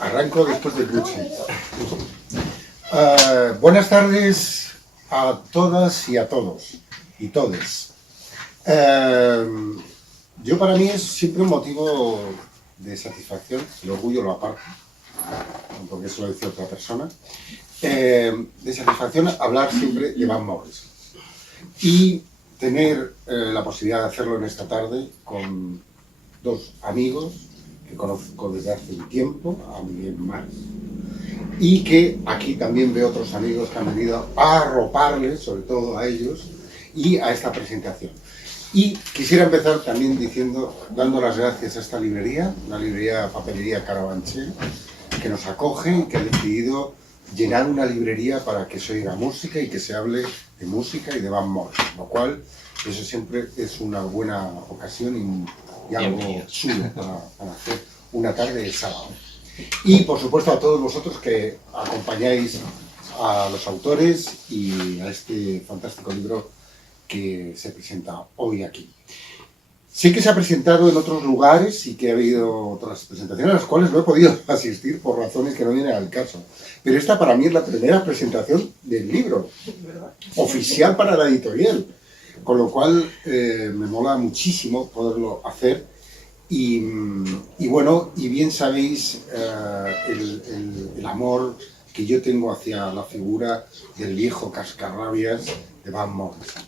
Arranco después del Gucci. Buenas tardes a todas y a todos y todes. Yo, para mí, es siempre un motivo de satisfacción, el orgullo lo aparto, porque eso lo dice otra persona, de satisfacción hablar siempre de Van Morrison y tener la posibilidad de hacerlo en esta tarde con dos amigos que conozco desde hace un tiempo, a Miguel más, y que aquí también veo otros amigos que han venido a arroparles, sobre todo a ellos, y a esta presentación. Y quisiera empezar también dando las gracias a esta librería, una librería Papelería Carabanchel, que nos acoge y que ha decidido llenar una librería para que se oiga música y que se hable de música y de Van Morrison, lo cual eso siempre es una buena ocasión y algo chulo para hacer una tarde de sábado. Y por supuesto a todos vosotros que acompañáis a los autores y a este fantástico libro que se presenta hoy aquí. Sí que se ha presentado en otros lugares y que ha habido otras presentaciones a las cuales no he podido asistir por razones que no vienen al caso. Pero esta para mí es la primera presentación del libro, oficial para la editorial. Con lo cual me mola muchísimo poderlo hacer y bueno, y bien sabéis el amor que yo tengo hacia la figura del viejo cascarrabias de Van Morrison,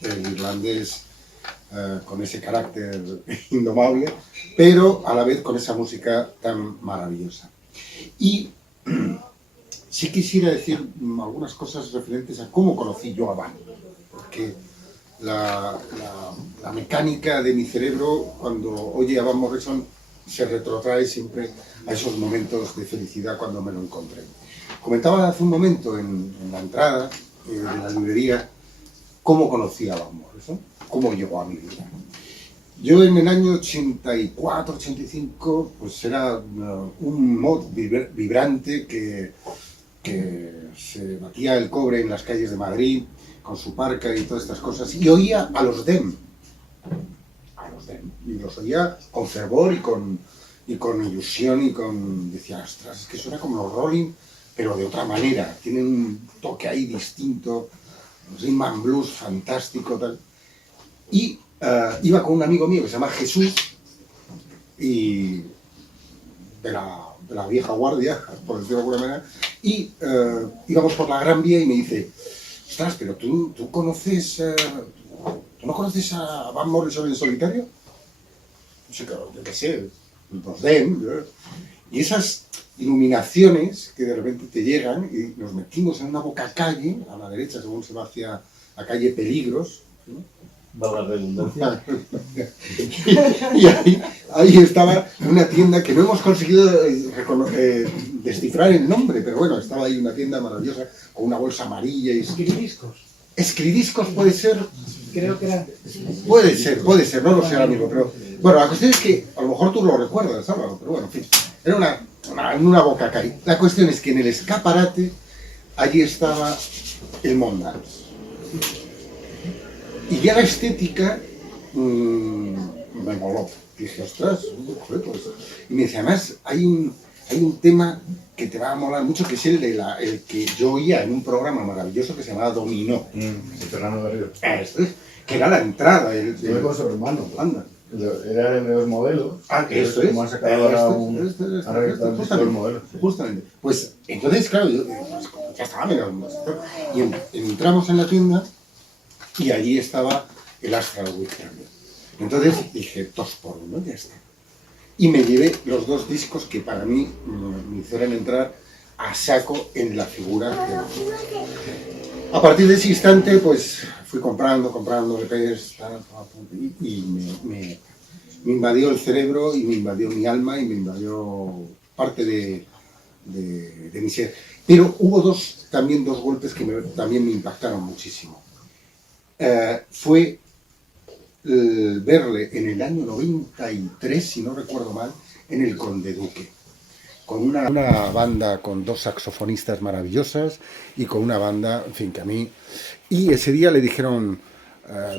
el irlandés con ese carácter indomable, pero a la vez con esa música tan maravillosa. Y sí quisiera decir algunas cosas referentes a cómo conocí yo a Van, porque la mecánica de mi cerebro cuando oye a Van Morrison se retrotrae siempre a esos momentos de felicidad cuando me lo encontré. Comentaba hace un momento en la entrada de la librería cómo conocí a Van Morrison, cómo llegó a mi vida. Yo en el año 84, 85, pues era un mod vibrante que se batía el cobre en las calles de Madrid, con su parca y todas estas cosas, y oía a los Dem, y los oía con fervor y con ilusión, y decía, ostras, es que suena como los Rolling, pero de otra manera, tienen un toque ahí distinto, rhythm and blues fantástico, tal. Y iba con un amigo mío que se llama Jesús, y de la vieja guardia, por decirlo de alguna manera, y íbamos por la Gran Vía y me dice, ostras, pero tú conoces, ¿tú no conoces a Van Morrison en solitario? No sé, claro, yo qué sé, los Den, y esas iluminaciones que de repente te llegan, y nos metimos en una boca calle, a la derecha, según se va hacia la calle Peligros, ¿no? Valga la redundancia. Y ahí estaba una tienda que no hemos conseguido descifrar el nombre, pero bueno, estaba ahí una tienda maravillosa con una bolsa amarilla y... Escribiscos. ¿Escribiscos puede ser? Creo que era. Puede ser, no lo sé ahora mismo, pero... Bueno, la cuestión es que, a lo mejor tú lo recuerdas, Álvaro, pero bueno, en fin, era una boca calle. La cuestión es que en el escaparate, allí estaba el Mondance. Y ya la estética me moló. Dije, ostras, joder, pues. Y me dice, además, hay un tema que te va a molar mucho, que es el que yo oía en un programa maravilloso que se llamaba Dominó. De Fernando Garrido. Esto es, que era la entrada. Yo me con su hermano. Anda. Era el de los modelos. Esto es. Como han sacado ahora ahora que están justamente, los modelos. Sí. Justamente. Pues entonces, claro, yo pues, ya estaba menos. Y entramos en la tienda y allí estaba el Astral Witcher. Entonces dije, 2 por 1, ya está. Y me llevé los 2 discos que para mí me hicieron entrar a saco en la figura de... A partir de ese instante, pues fui comprando EPs, y me invadió el cerebro, y me invadió mi alma, y me invadió parte de mi ser. Pero hubo también dos golpes que también me impactaron muchísimo. Fue verle en el año 93, si no recuerdo mal, en el Conde Duque, con una banda con 2 saxofonistas maravillosas y con una banda, en fin, que a mí... Y ese día le dijeron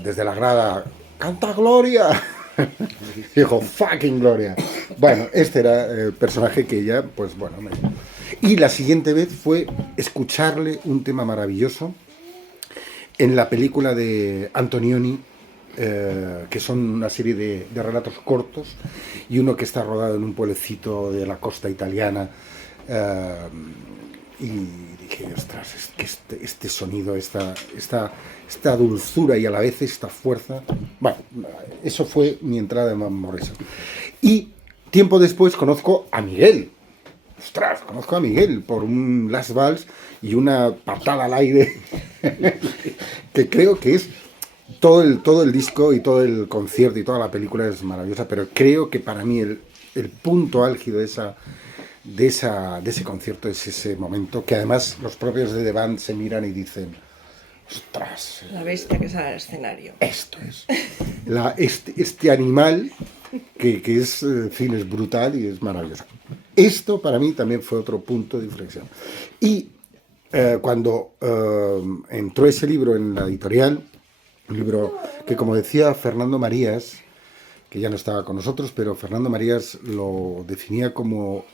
desde la grada, ¡canta Gloria! Dijo, ¡fucking Gloria! Bueno, este era el personaje que ella, pues bueno... Y la siguiente vez fue escucharle un tema maravilloso en la película de Antonioni, que son una serie de relatos cortos, y uno que está rodado en un pueblecito de la costa italiana, y dije, ostras, es que este sonido, esta dulzura y a la vez esta fuerza, bueno, eso fue mi entrada en Van Morrison. Y tiempo después conozco a Miguel. Ostras, conozco a Miguel por un Last Vals y una patada al aire que creo que es todo el disco y todo el concierto y toda la película es maravillosa, pero creo que para mí el punto álgido de ese concierto es ese momento que además los propios de The Band se miran y dicen, ostras, la bestia que sale al escenario. Esto es este animal que es, en fin, es brutal y es maravilloso. Esto para mí también fue otro punto de inflexión. Y cuando entró ese libro en la editorial, un libro que, como decía Fernando Marías, que ya no estaba con nosotros, pero Fernando Marías lo definía como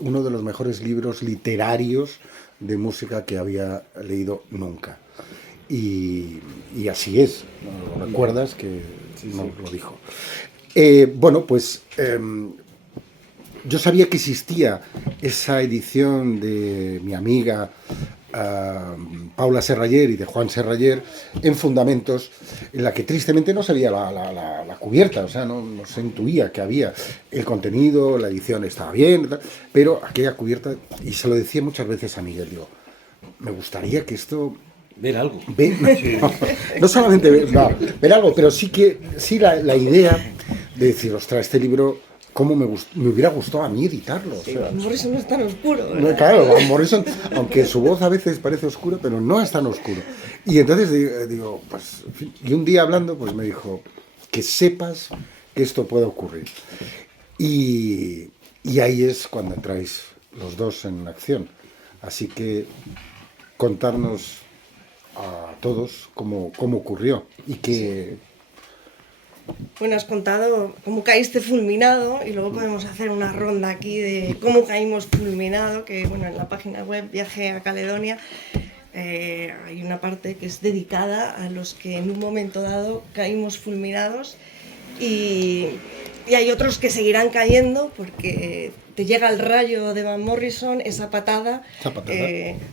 uno de los mejores libros literarios de música que había leído nunca. Y así es, ¿no? ¿Lo recuerdas? Que no lo dijo. Bueno, pues yo sabía que existía esa edición de mi amiga Paula Serrayer y de Juan Serrayer en Fundamentos, en la que tristemente no se veía la cubierta, o sea, no se intuía que había el contenido, la edición estaba bien, pero aquella cubierta, y se lo decía muchas veces a Miguel, digo, me gustaría que esto... Ver algo. No solamente ver algo, pero sí la idea de decir, ostras, este libro, cómo me hubiera gustado a mí editarlo. O sea, Morrison no es tan oscuro, ¿verdad? Claro, Morrison, aunque su voz a veces parece oscura, pero no es tan oscuro. Y entonces digo, pues, y un día hablando, pues me dijo, que sepas que esto puede ocurrir. Y ahí es cuando entráis los dos en acción. Así que contarnos a todos cómo ocurrió y qué Bueno, has contado cómo caíste fulminado y luego podemos hacer una ronda aquí de cómo caímos fulminado, que bueno, en la página web Viaje a Caledonia hay una parte que es dedicada a los que en un momento dado caímos fulminados y hay otros que seguirán cayendo porque te llega el rayo de Van Morrison, esa patada.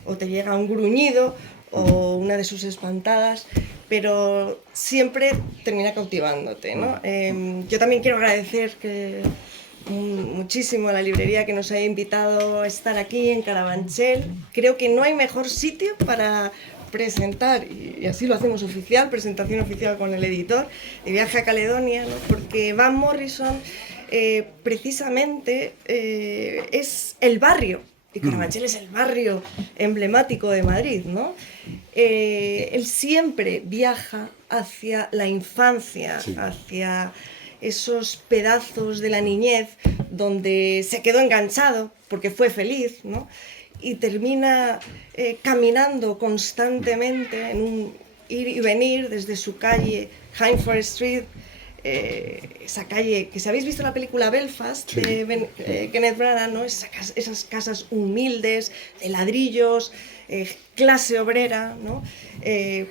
O te llega un gruñido o una de sus espantadas, pero siempre termina cautivándote, ¿no? Yo también quiero agradecer muchísimo a la librería que nos haya invitado a estar aquí en Carabanchel. Creo que no hay mejor sitio para presentar, y así lo hacemos oficial, presentación oficial con el editor de Viaje a Caledonia, ¿no? Porque Van Morrison precisamente es el barrio, y Carabanchel es el barrio emblemático de Madrid, ¿no? Él siempre viaja hacia la infancia, sí, hacia esos pedazos de la niñez donde se quedó enganchado porque fue feliz, ¿no? Y termina caminando constantemente en un ir y venir desde su calle Hindford Street, esa calle que si habéis visto la película Belfast, sí, de Kenneth Branagh, ¿no? Esas casas humildes de ladrillos, clase obrera, ¿no?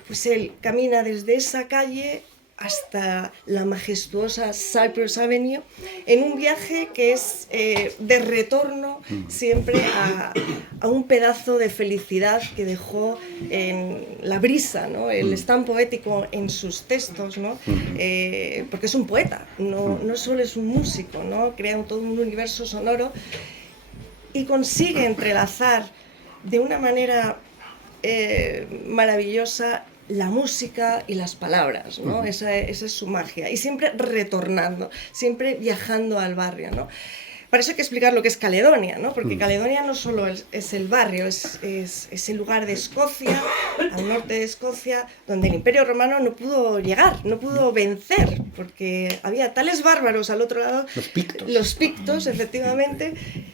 Pues él camina desde esa calle hasta la majestuosa Cypress Avenue, en un viaje que es de retorno siempre a un pedazo de felicidad que dejó en la brisa, ¿no? Él es tan poético en sus textos, ¿no? Porque es un poeta, no solo es un músico, ¿no? Crea todo un universo sonoro y consigue entrelazar de una manera maravillosa la música y las palabras, ¿no? Esa es su magia. Y siempre retornando, siempre viajando al barrio, ¿no? Para eso hay que explicar lo que es Caledonia, ¿no? Porque Caledonia no solo es el barrio, es el lugar de Escocia, al norte de Escocia, donde el Imperio Romano no pudo llegar, no pudo vencer, porque había tales bárbaros al otro lado, los pictos, efectivamente,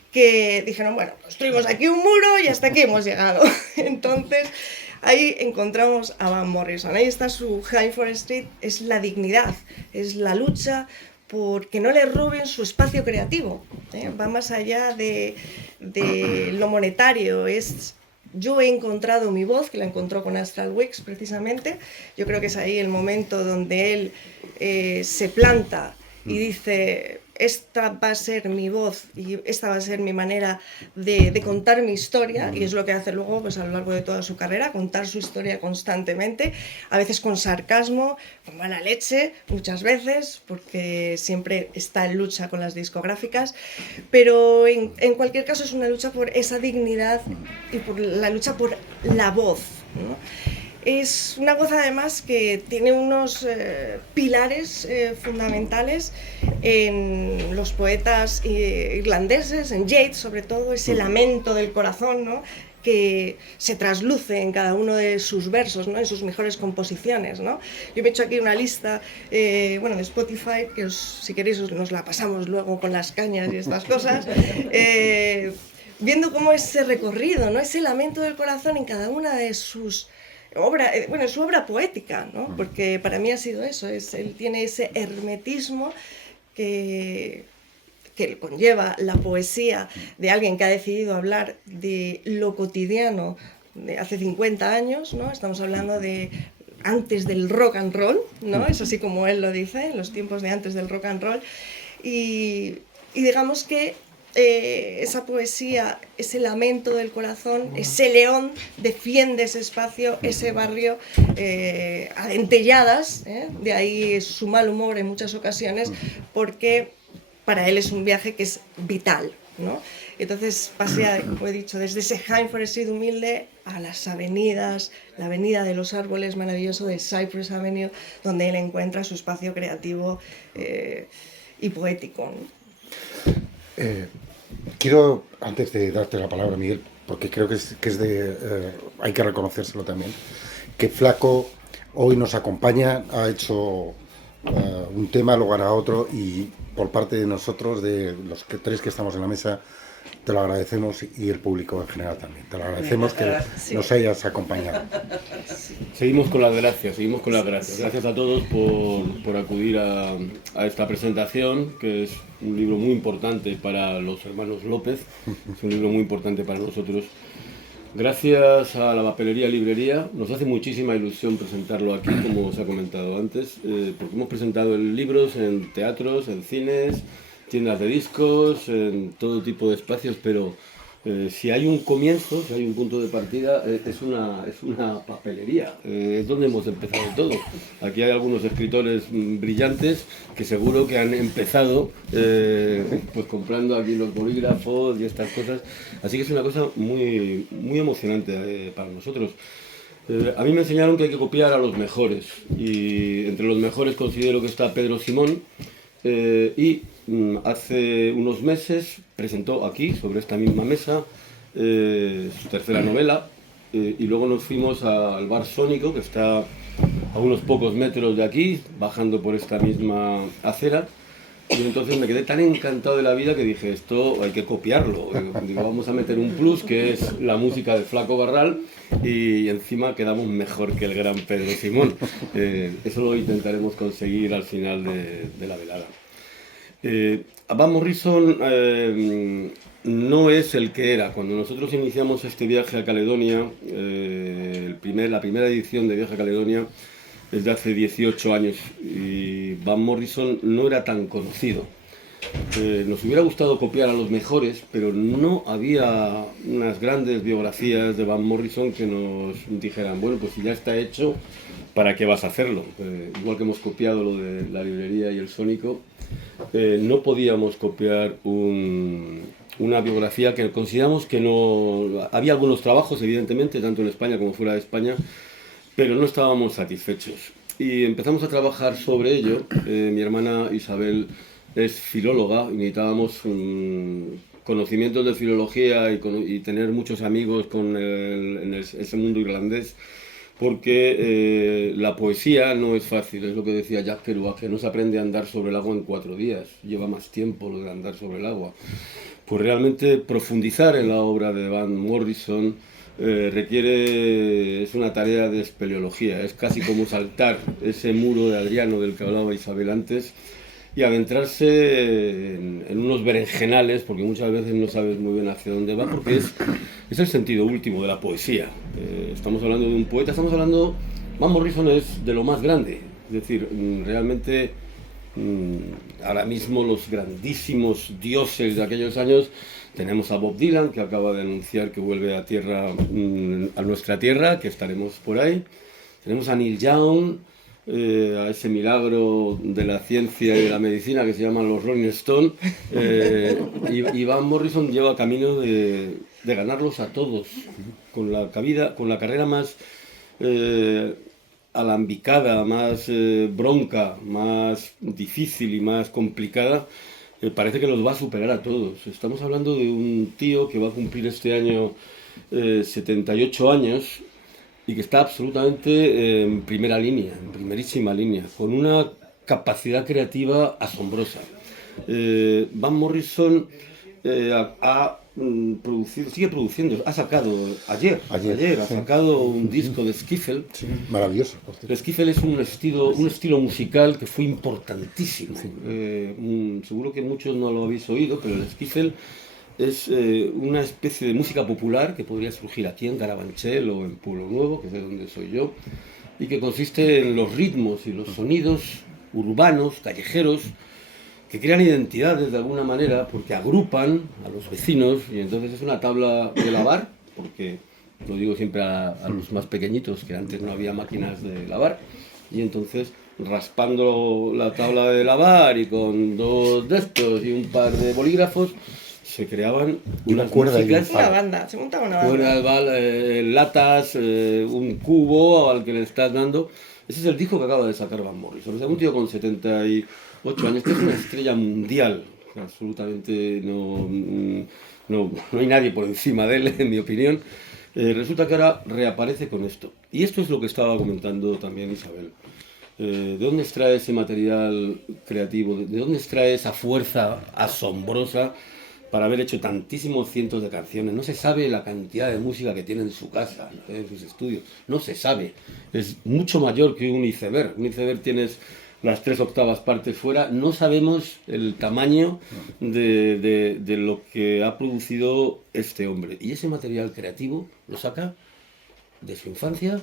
que dijeron, bueno, construimos aquí un muro y hasta aquí hemos llegado. Entonces, ahí encontramos a Van Morrison, ahí está su Hindford Street, es la dignidad, es la lucha por que no le roben su espacio creativo, ¿eh? Va más allá de lo monetario, es yo he encontrado mi voz, que la encontró con Astral Weeks precisamente, yo creo que es ahí el momento donde él se planta y dice, esta va a ser mi voz y esta va a ser mi manera de contar mi historia, y es lo que hace luego pues, a lo largo de toda su carrera, contar su historia constantemente, a veces con sarcasmo, con mala leche, muchas veces, porque siempre está en lucha con las discográficas, pero en cualquier caso es una lucha por esa dignidad y por la lucha por la voz, ¿no? Es una voz además que tiene unos pilares fundamentales en los poetas irlandeses, en Yeats sobre todo, ese lamento del corazón, ¿no? Que se trasluce en cada uno de sus versos, ¿no? En sus mejores composiciones, ¿no? Yo me he hecho aquí una lista de Spotify, que si queréis nos la pasamos luego con las cañas y estas cosas, viendo cómo ese recorrido, ¿no? Ese lamento del corazón en cada una de sus su obra poética, ¿no? Porque para mí ha sido eso, él tiene ese hermetismo que conlleva la poesía de alguien que ha decidido hablar de lo cotidiano de hace 50 años, ¿no? Estamos hablando de antes del rock and roll, ¿no? Es así como él lo dice, en los tiempos de antes del rock and roll, y digamos que esa poesía, ese lamento del corazón, ese león defiende ese espacio, ese barrio a dentelladas, de ahí su mal humor en muchas ocasiones, porque para él es un viaje que es vital, ¿no? Entonces pasea, como he dicho, desde ese Hindford Street humilde a las avenidas, la avenida de los árboles maravilloso de Cypress Avenue, donde él encuentra su espacio creativo y poético, ¿no? Quiero, antes de darte la palabra, Miguel, porque creo que hay que reconocérselo también, que Flaco hoy nos acompaña, ha hecho un tema, luego hará otro, y por parte de nosotros, de los tres que estamos en la mesa, te lo agradecemos y el público en general también. Te lo agradecemos que Sí. nos hayas acompañado. Seguimos con las gracias, seguimos con las gracias. Gracias a todos por acudir a esta presentación, que es un libro muy importante para los hermanos López, es un libro muy importante para nosotros. Gracias a la papelería librería, nos hace muchísima ilusión presentarlo aquí, como os ha comentado antes, porque hemos presentado libros en teatros, en cines, tiendas de discos, en todo tipo de espacios, pero si hay un comienzo, si hay un punto de partida, es una papelería, es donde hemos empezado todo. Aquí hay algunos escritores brillantes que seguro que han empezado pues comprando aquí los bolígrafos y estas cosas, así que es una cosa muy, muy emocionante para nosotros. A mí me enseñaron que hay que copiar a los mejores, y entre los mejores considero que está Pedro Simón, y hace unos meses presentó aquí, sobre esta misma mesa, su tercera novela, y luego nos fuimos al Bar Sónico, que está a unos pocos metros de aquí, bajando por esta misma acera, y entonces me quedé tan encantado de la vida que dije, esto hay que copiarlo. Digo, vamos a meter un plus, que es la música de Flaco Barral, y encima quedamos mejor que el gran Pedro Simón. Eso lo intentaremos conseguir al final de la velada. Van Morrison no es el que era. Cuando nosotros iniciamos este viaje a Caledonia, la primera edición de Viaje a Caledonia es de hace 18 años, y Van Morrison no era tan conocido. Nos hubiera gustado copiar a los mejores, pero no había unas grandes biografías de Van Morrison que nos dijeran, bueno, pues si ya está hecho, ¿para qué vas a hacerlo? Igual que hemos copiado lo de la librería y el Sónico, no podíamos copiar una biografía que consideramos que no... Había algunos trabajos, evidentemente, tanto en España como fuera de España, pero no estábamos satisfechos. Y empezamos a trabajar sobre ello. Mi hermana Isabel es filóloga, y necesitábamos conocimientos de filología y tener muchos amigos en ese mundo irlandés, porque la poesía no es fácil, es lo que decía Jack Kerouac, que no se aprende a andar sobre el agua en 4 días, lleva más tiempo lo de andar sobre el agua. Pues realmente profundizar en la obra de Van Morrison es una tarea de espeleología, es casi como saltar ese muro de Adriano del que hablaba Isabel antes, y adentrarse en unos berenjenales, porque muchas veces no sabes muy bien hacia dónde va, porque es el sentido último de la poesía. Estamos hablando de un poeta, Van Morrison es de lo más grande, es decir, realmente ahora mismo los grandísimos dioses de aquellos años, tenemos a Bob Dylan, que acaba de anunciar que vuelve a nuestra tierra, que estaremos por ahí, tenemos a Neil Young, a ese milagro de la ciencia y de la medicina que se llaman los Rolling Stones, y Van Morrison lleva camino de ganarlos a todos, con la carrera más alambicada, más bronca, más difícil y más complicada. Parece que los va a superar a todos. Estamos hablando de un tío que va a cumplir este año 78 años, y que está absolutamente en primera línea, en primerísima línea, con una capacidad creativa asombrosa. Van Morrison sigue produciendo, ha sacado ayer ha sacado un disco de skiffle. Sí, maravilloso. El skiffle es un estilo musical que fue importantísimo. Sí. Seguro que muchos no lo habéis oído, pero el skiffle es una especie de música popular que podría surgir aquí en Carabanchel o en Pueblo Nuevo, que es de donde soy yo, y que consiste en los ritmos y los sonidos urbanos, callejeros, que crean identidades de alguna manera, porque agrupan a los vecinos, y entonces es una tabla de lavar, porque lo digo siempre a los más pequeñitos, que antes no había máquinas de lavar, y entonces raspando la tabla de lavar y con 2 de estos y un par de bolígrafos, se creaban unas músicas, una banda, se montaba una banda. Latas, un cubo al que le estás dando. Ese es el disco que acaba de sacar Van Morrison. O sea, un tío con 78 años, que es una estrella mundial. Absolutamente no hay nadie por encima de él, en mi opinión. Resulta que ahora reaparece con esto. Y esto es lo que estaba comentando también Isabel. ¿De dónde extrae ese material creativo? ¿De dónde extrae esa fuerza asombrosa para haber hecho tantísimos cientos de canciones. No se sabe la cantidad de música que tiene en su casa, en sus estudios. No se sabe. Es mucho mayor que un iceberg. Un iceberg tienes las 3/8 partes fuera. No sabemos el tamaño de lo que ha producido este hombre. Y ese material creativo lo saca de su infancia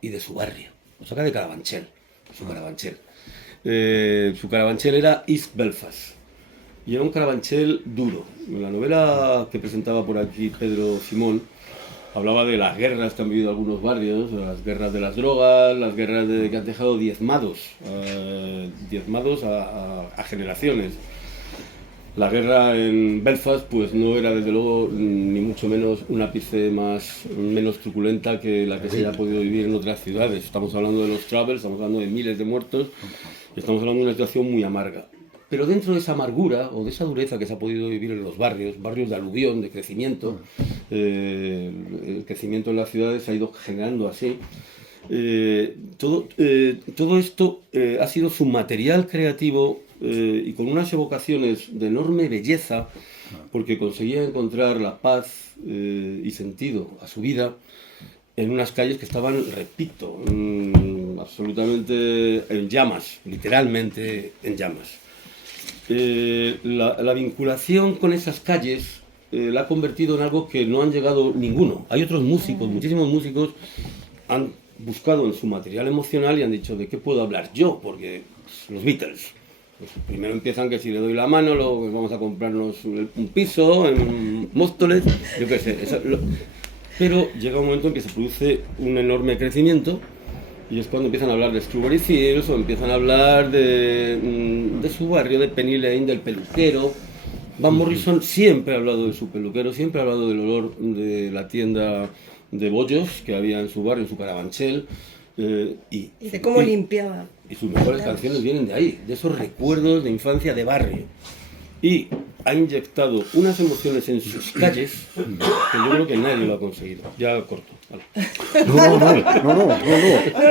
y de su barrio. Lo saca de Carabanchel, su Carabanchel. Su Carabanchel era East Belfast. Y era un Carabanchel duro. En la novela que presentaba por aquí Pedro Simón, hablaba de las guerras que han vivido algunos barrios, las guerras de las drogas, las guerras que han dejado diezmados a generaciones. La guerra en Belfast pues no era desde luego ni mucho menos un ápice menos truculenta que la que se haya podido vivir en otras ciudades. Estamos hablando de los Troubles, estamos hablando de miles de muertos y estamos hablando de una situación muy amarga. Pero dentro de esa amargura o de esa dureza que se ha podido vivir en los barrios de aluvión, de crecimiento, el crecimiento en las ciudades se ha ido generando así. Todo esto ha sido su material creativo y con unas evocaciones de enorme belleza, porque conseguía encontrar la paz y sentido a su vida en unas calles que estaban, repito, absolutamente en llamas, literalmente en llamas. La vinculación con esas calles la ha convertido en algo que no han llegado ninguno. Hay otros músicos, muchísimos músicos, han buscado en su material emocional y han dicho, ¿de qué puedo hablar yo? Porque los Beatles, pues primero empiezan que si le doy la mano, luego vamos a comprarnos un piso en Móstoles, yo qué sé. Pero llega un momento en que se produce un enorme crecimiento. Y es cuando empiezan a hablar de Strawberry Fields o empiezan a hablar de su barrio, de Penny Lane, del peluquero. Van Morrison siempre ha hablado de su peluquero, siempre ha hablado del olor de la tienda de bollos que había en su barrio, en su Carabanchel. Y de cómo limpiaba. Y sus mejores canciones vienen de ahí, de esos recuerdos de infancia de barrio. Y ha inyectado unas emociones en sus calles que yo creo que nadie lo ha conseguido. Ya corto. Vale.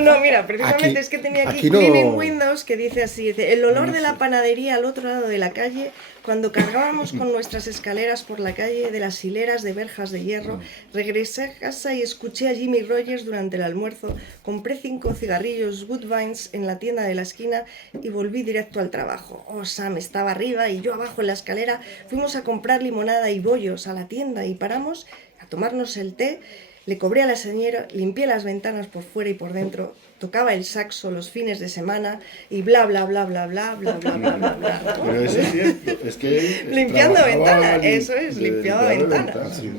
No, mira, precisamente es que tenía aquí Cleaning Windows que dice así, dice, el olor de la panadería al otro lado de la calle, cuando cargábamos con nuestras escaleras por la calle de las hileras de verjas de hierro, regresé a casa y escuché a Jimmy Rogers durante el almuerzo, compré 5 cigarrillos Woodbines en la tienda de la esquina y volví directo al trabajo. Oh, Sam estaba arriba y yo abajo en la escalera, fuimos a comprar limonada y bollos a la tienda y paramos a tomarnos el té. Le cobré a la señora, limpié las ventanas por fuera y por dentro, tocaba el saxo los fines de semana y bla bla bla bla bla bla bla bla bla bla. Pero eso es cierto, es que limpiando ventanas, eso es, limpiaba ventanas. Sí.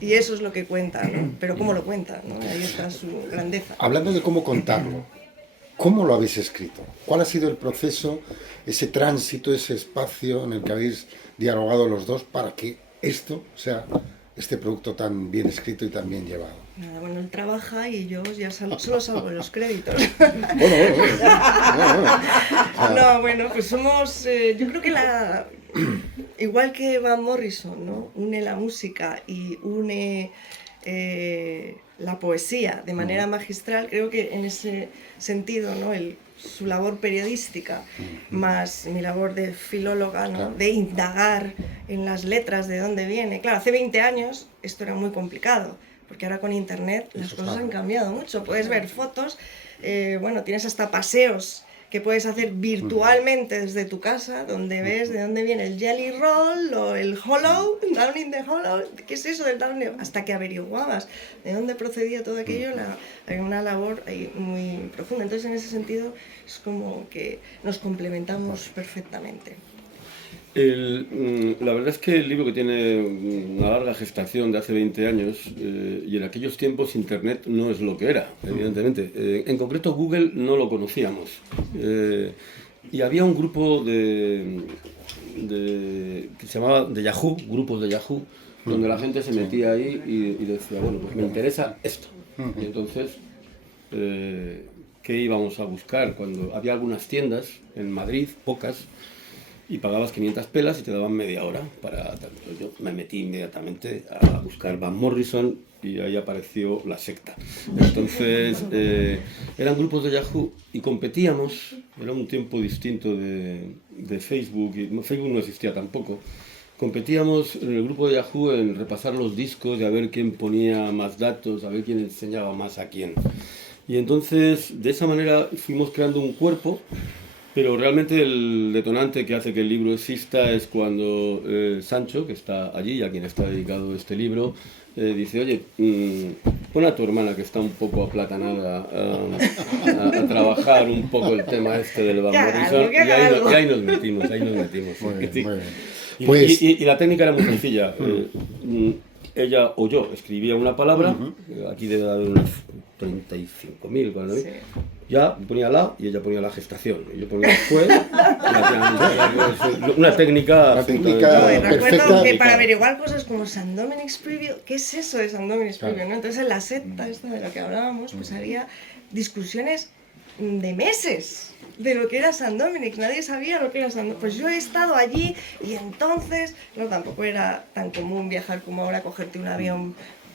Y eso es lo que cuenta, ¿no? Pero cómo lo cuenta, ¿no? Ahí está su grandeza. Hablando de cómo contarlo, ¿cómo lo habéis escrito? ¿Cuál ha sido el proceso, ese tránsito, ese espacio en el que habéis dialogado los dos para que esto sea este producto tan bien escrito y tan bien llevado? Nada, bueno, él trabaja y yo ya solo salgo en los créditos. No, bueno, pues somos, yo creo que igual que Van Morrison, ¿no? Une la música y une la poesía de manera magistral, creo que en ese sentido, ¿no? Su labor periodística, más mi labor de filóloga, ¿no? De indagar en las letras de dónde viene. Claro, hace 20 años esto era muy complicado, porque ahora con internet las cosas han cambiado mucho. Puedes ver fotos, bueno, tienes hasta paseos que puedes hacer virtualmente desde tu casa, donde ves de dónde viene el Jelly Roll o el Hollow, Down in the Hollow, ¿qué es eso del Down in the... Hasta que averiguabas de dónde procedía todo aquello, hay una labor ahí muy profunda. Entonces, en ese sentido, es como que nos complementamos perfectamente. La verdad es que el libro que tiene una larga gestación de hace 20 años y en aquellos tiempos internet no es lo que era, evidentemente. En concreto Google no lo conocíamos y había un grupo que se llamaba de Yahoo, grupos de Yahoo, donde la gente se metía ahí y decía, bueno, pues me interesa esto. Y entonces, ¿qué íbamos a buscar? Cuando había algunas tiendas en Madrid, pocas, y pagabas 500 pelas y te daban media hora para tanto. Yo me metí inmediatamente a buscar Van Morrison y ahí apareció la secta. Entonces eran grupos de Yahoo y competíamos, era un tiempo distinto de Facebook, y Facebook no existía tampoco, competíamos en el grupo de Yahoo en repasar los discos y a ver quién ponía más datos, a ver quién enseñaba más a quién. Y entonces, de esa manera fuimos creando un cuerpo, pero realmente el detonante que hace que el libro exista es cuando Sancho, que está allí y a quien está dedicado este libro, dice, oye, pon a tu hermana que está un poco aplatanada a trabajar un poco el tema este del Van Morrison, y ahí nos metimos. Muy bien, muy bien. Y, Pues, y la técnica era muy sencilla. Ella o yo escribía una palabra, aquí debe haber unas 35.000, cuando Sí. ya ponía la y ella ponía la gestación. Y yo ponía después. Una técnica. Una técnica No, y perfecta. recuerdo que para averiguar cosas como San Dominic's Preview, ¿qué es eso de San Dominic's Claro. Preview? ¿No? Entonces en la secta esta de la que hablábamos, pues había discusiones de meses de lo que era San Dominic, nadie sabía lo que era San Dominic. Pues yo he estado allí y entonces, no, tampoco era tan común viajar como ahora, cogerte un avión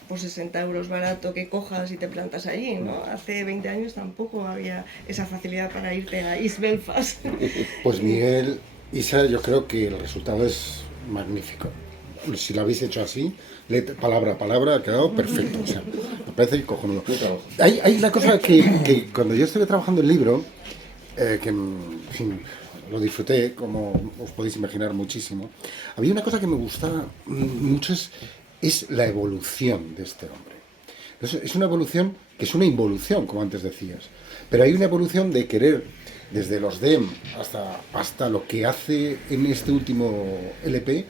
por 60 euros barato que cojas y te plantas allí, ¿no? Hace 20 años tampoco había esa facilidad para irte a East Belfast. pues Miguel, Isa, yo creo que el resultado es magnífico. Si lo habéis hecho así, palabra a palabra, ha quedado perfecto. O sea, me parece cojonudo. Hay una cosa que cuando yo estuve trabajando el libro, que en fin, lo disfruté, como os podéis imaginar, muchísimo. Había una cosa que me gustaba mucho, es la evolución de este hombre. Es una evolución que es una involución, como antes decías. Pero hay una evolución de querer, desde los DEM hasta lo que hace en este último LP,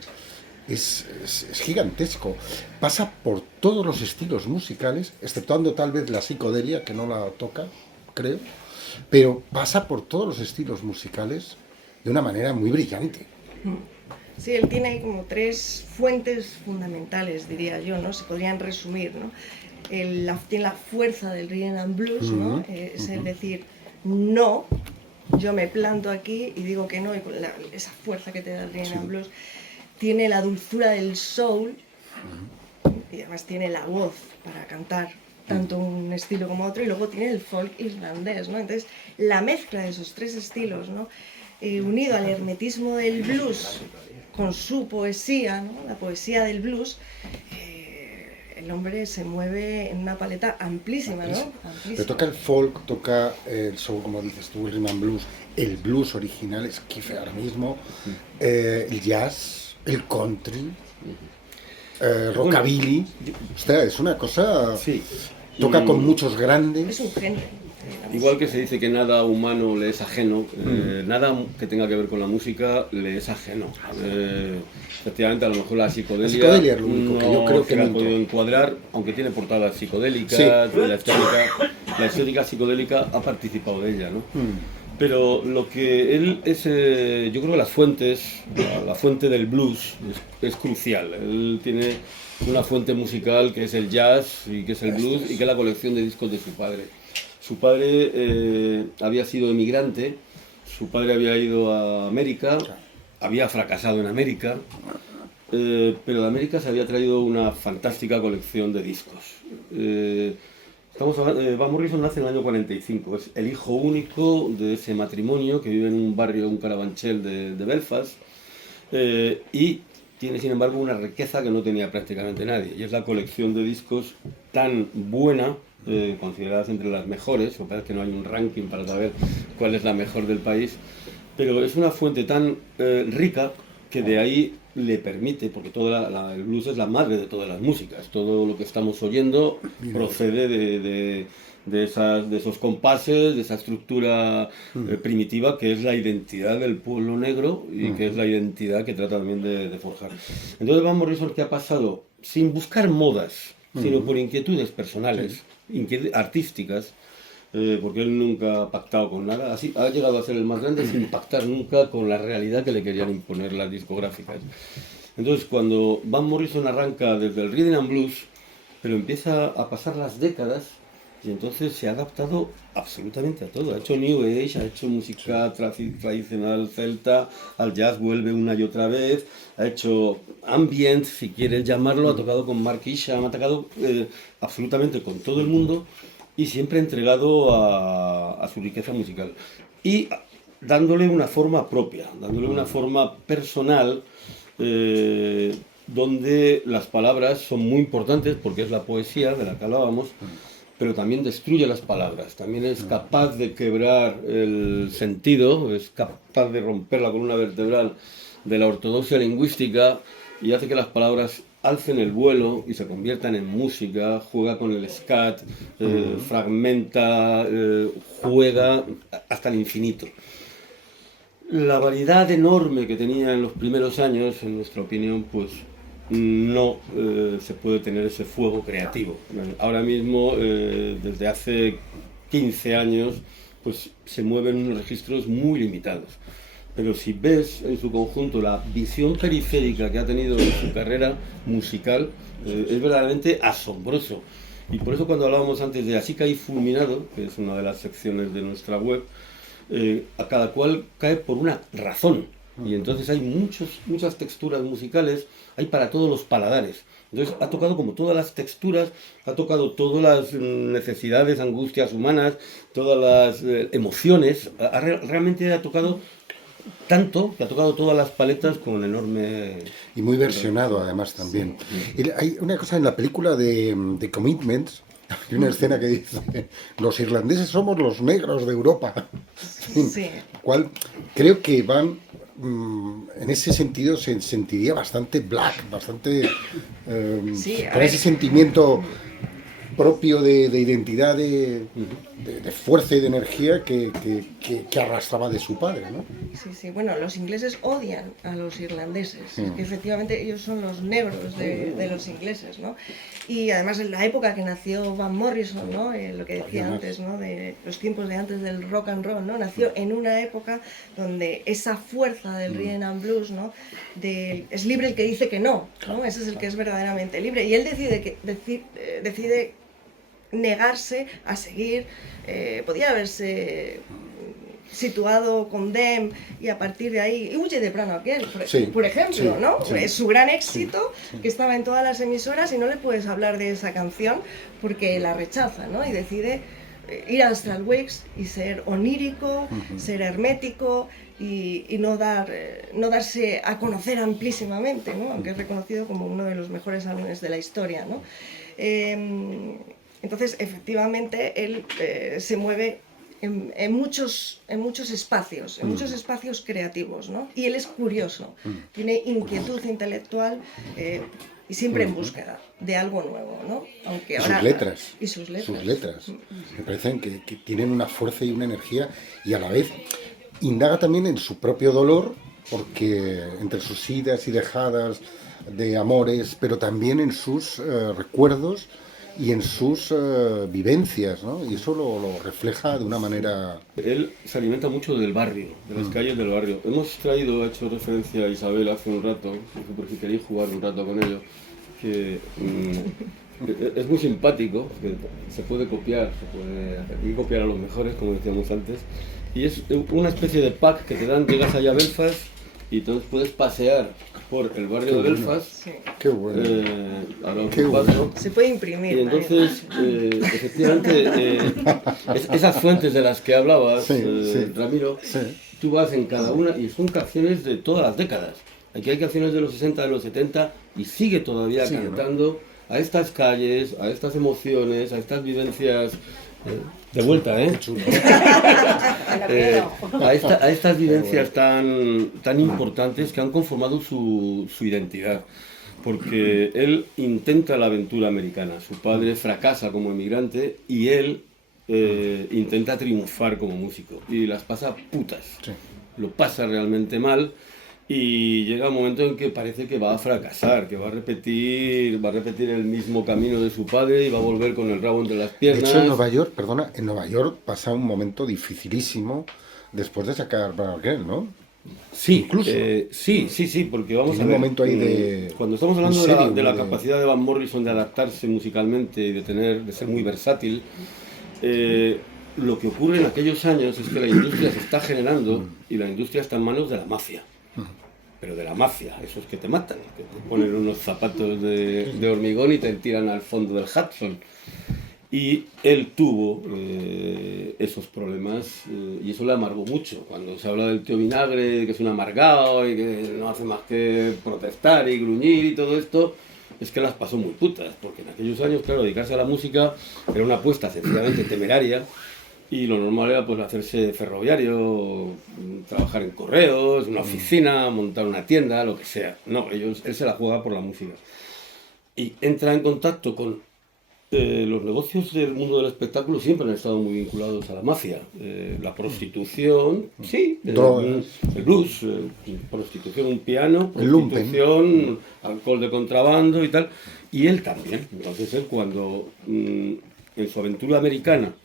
es gigantesco. Pasa por todos los estilos musicales, exceptuando tal vez la psicodelia, que no la toca, creo, pero pasa por todos los estilos musicales de una manera muy brillante. Sí, él tiene ahí como 3 fuentes fundamentales, diría yo, ¿no? Se podrían resumir, ¿no? Tiene la fuerza del rhythm and blues, ¿no? Es el decir, no, yo me planto aquí y digo que no, y con esa fuerza que te da el rhythm and blues. Tiene la dulzura del soul y además tiene la voz para cantar tanto un estilo como otro, y luego tiene el folk irlandés, ¿no? Entonces, la mezcla de esos 3 estilos, ¿no? Unido al hermetismo del blues con su poesía, ¿no? La poesía del blues, el hombre se mueve en una paleta amplísima, ¿no? Amplísima. Pero toca el folk, toca el soul, como dices tú, el rhythm and blues, el blues original, es Kiff ahora mismo, el jazz, el country, rockabilly. Ostras, es una cosa... Sí. Toca con muchos grandes. Es un genio. Igual que se dice que nada humano le es ajeno, nada que tenga que ver con la música le es ajeno. Efectivamente, a lo mejor la psicodelia es lo único no que yo creo que se la ha no podido toca. encuadrar, aunque tiene portadas psicodélicas, Sí. la estética psicodélica ha participado de ella, ¿no? Pero lo que él es, yo creo que las fuentes, la fuente del blues es crucial. Él tiene una fuente musical que es el jazz y que es el blues y que es la colección de discos de su padre. Su padre había sido emigrante, su padre había ido a América, había fracasado en América, pero de América se había traído una fantástica colección de discos. Van Morrison nace en el año 45, es el hijo único de ese matrimonio que vive en un barrio, un carabanchel de Belfast, y tiene sin embargo una riqueza que no tenía prácticamente nadie, y es la colección de discos tan buena, consideradas entre las mejores, o parece que no hay un ranking para saber cuál es la mejor del país, pero es una fuente tan rica que de ahí le permite, porque el blues es la madre de todas las músicas, todo lo que estamos oyendo procede de esos compases, de esa estructura primitiva que es la identidad del pueblo negro y que es la identidad que trata también de forjar. Entonces Van Morrison, ¿qué ha pasado? Sin buscar modas, sino por inquietudes personales, artísticas, porque él nunca ha pactado con nada, así ha llegado a ser el más grande sin pactar nunca con la realidad que le querían imponer las discográficas. Entonces cuando Van Morrison arranca desde el rhythm and blues, pero empieza a pasar las décadas y entonces se ha adaptado absolutamente a todo. Ha hecho New Age, ha hecho música tradicional celta, al jazz vuelve una y otra vez, ha hecho ambient, si quieres llamarlo, ha tocado con Mark Isham, ha tocado absolutamente con todo el mundo y siempre entregado a su riqueza musical. Y dándole una forma propia, dándole una forma personal donde las palabras son muy importantes porque es la poesía de la que hablábamos, pero también destruye las palabras, también es capaz de quebrar el sentido, es capaz de romper la columna vertebral de la ortodoxia lingüística y hace que las palabras alcen el vuelo y se conviertan en música, juega con el scat, fragmenta, juega hasta el infinito. La variedad enorme que tenía en los primeros años, en nuestra opinión, pues no se puede tener ese fuego creativo. Ahora mismo, desde hace 15 años, pues se mueven unos registros muy limitados. Pero si ves en su conjunto la visión periférica que ha tenido en su carrera musical, es verdaderamente asombroso. Y por eso cuando hablábamos antes de Así caí fulminado, que es una de las secciones de nuestra web, a cada cual cae por una razón. Y entonces hay muchas texturas musicales, hay para todos los paladares. Entonces ha tocado como todas las texturas, ha tocado todas las necesidades, angustias humanas, todas las emociones. Realmente ha tocado tanto que ha tocado todas las paletas con un enorme... Y muy versionado además también. Sí. Hay una cosa en la película de Commitments, hay una escena que dice, los irlandeses somos los negros de Europa. Sí. Cual creo que van, en ese sentido se sentiría bastante black, bastante... Sí, con ese sentimiento propio de identidad, de fuerza y de energía que arrastraba de su padre, ¿no? Sí, sí, bueno, los ingleses odian a los irlandeses, que efectivamente ellos son los negros de los ingleses, ¿no? Y además en la época que nació Van Morrison, ¿no? Lo que decía antes, ¿no? De los tiempos de antes del rock and roll, ¿no? Nació en una época donde esa fuerza del rhythm and blues, ¿no? Es libre el que dice que no, ¿no? Ese es el que es verdaderamente libre. Y él decide negarse a seguir, podía haberse situado con Dem y a partir de ahí huye de plano aquel, por ejemplo, ¿no? Sí. Es su gran éxito, que estaba en todas las emisoras y no le puedes hablar de esa canción porque la rechaza, ¿no? Y decide ir a Astral Weeks y ser onírico, ser hermético y no darse a conocer amplísimamente, ¿no? Aunque es reconocido como uno de los mejores álbumes de la historia, ¿no? Entonces, efectivamente, él se mueve en muchos espacios, muchos espacios creativos, ¿no? Y él es curioso, tiene inquietud intelectual y siempre en búsqueda de algo nuevo, ¿no? Aunque ahora, sus letras. Me parecen que tienen una fuerza y una energía y a la vez indaga también en su propio dolor, porque entre sus idas y dejadas de amores, pero también en sus recuerdos y en sus vivencias, ¿no? Y eso lo refleja de una manera... Él se alimenta mucho del barrio, de las calles del barrio. Hemos ha hecho referencia a Isabel hace un rato, por si queréis jugar un rato con ello, que es muy simpático, que se puede copiar, hay que copiar a los mejores, como decíamos antes, y es una especie de pack que te dan, llegas allá a Belfast y entonces puedes pasear por el barrio de Belfast. Sí. Qué bueno. Qué bueno. Se puede imprimir. Y entonces, efectivamente, esas fuentes de las que hablabas, Ramiro, tú vas en cada una y son canciones de todas las décadas. Aquí hay canciones de los 60, de los 70 y sigue todavía cantando a estas calles, a estas emociones, a estas vivencias. De vuelta, a estas vivencias tan importantes que han conformado su identidad, porque él intenta la aventura americana, su padre fracasa como emigrante y él intenta triunfar como músico y las pasa putas, lo pasa realmente mal. Y llega un momento en que parece que va a fracasar, que va a repetir el mismo camino de su padre y va a volver con el rabo entre las piernas. De hecho, en Nueva York pasa un momento dificilísimo después de sacar Bernard Girl, ¿no? Sí, incluso. Sí, porque vamos a ver. Un momento ahí de... Cuando estamos hablando de la capacidad de Van Morrison de adaptarse musicalmente y de ser muy versátil, lo que ocurre en aquellos años es que la industria se está generando y la industria está en manos de la mafia. Pero de la mafia, esos que te matan, que te ponen unos zapatos de hormigón y te tiran al fondo del Hudson. Y él tuvo esos problemas y eso le amargó mucho. Cuando se habla del tío Vinagre, que es un amargado y que no hace más que protestar y gruñir y todo esto, es que las pasó muy putas, porque en aquellos años, claro, dedicarse a la música era una apuesta sencillamente temeraria y lo normal era pues hacerse ferroviario, trabajar en correos, una oficina, montar una tienda, lo que sea. No, él se la juega por la música. Y entra en contacto con los negocios del mundo del espectáculo siempre han estado muy vinculados a la mafia. La prostitución, sí, el blues, prostitución, un piano, prostitución, alcohol de contrabando y tal. Y él también. Entonces él cuando en su aventura americana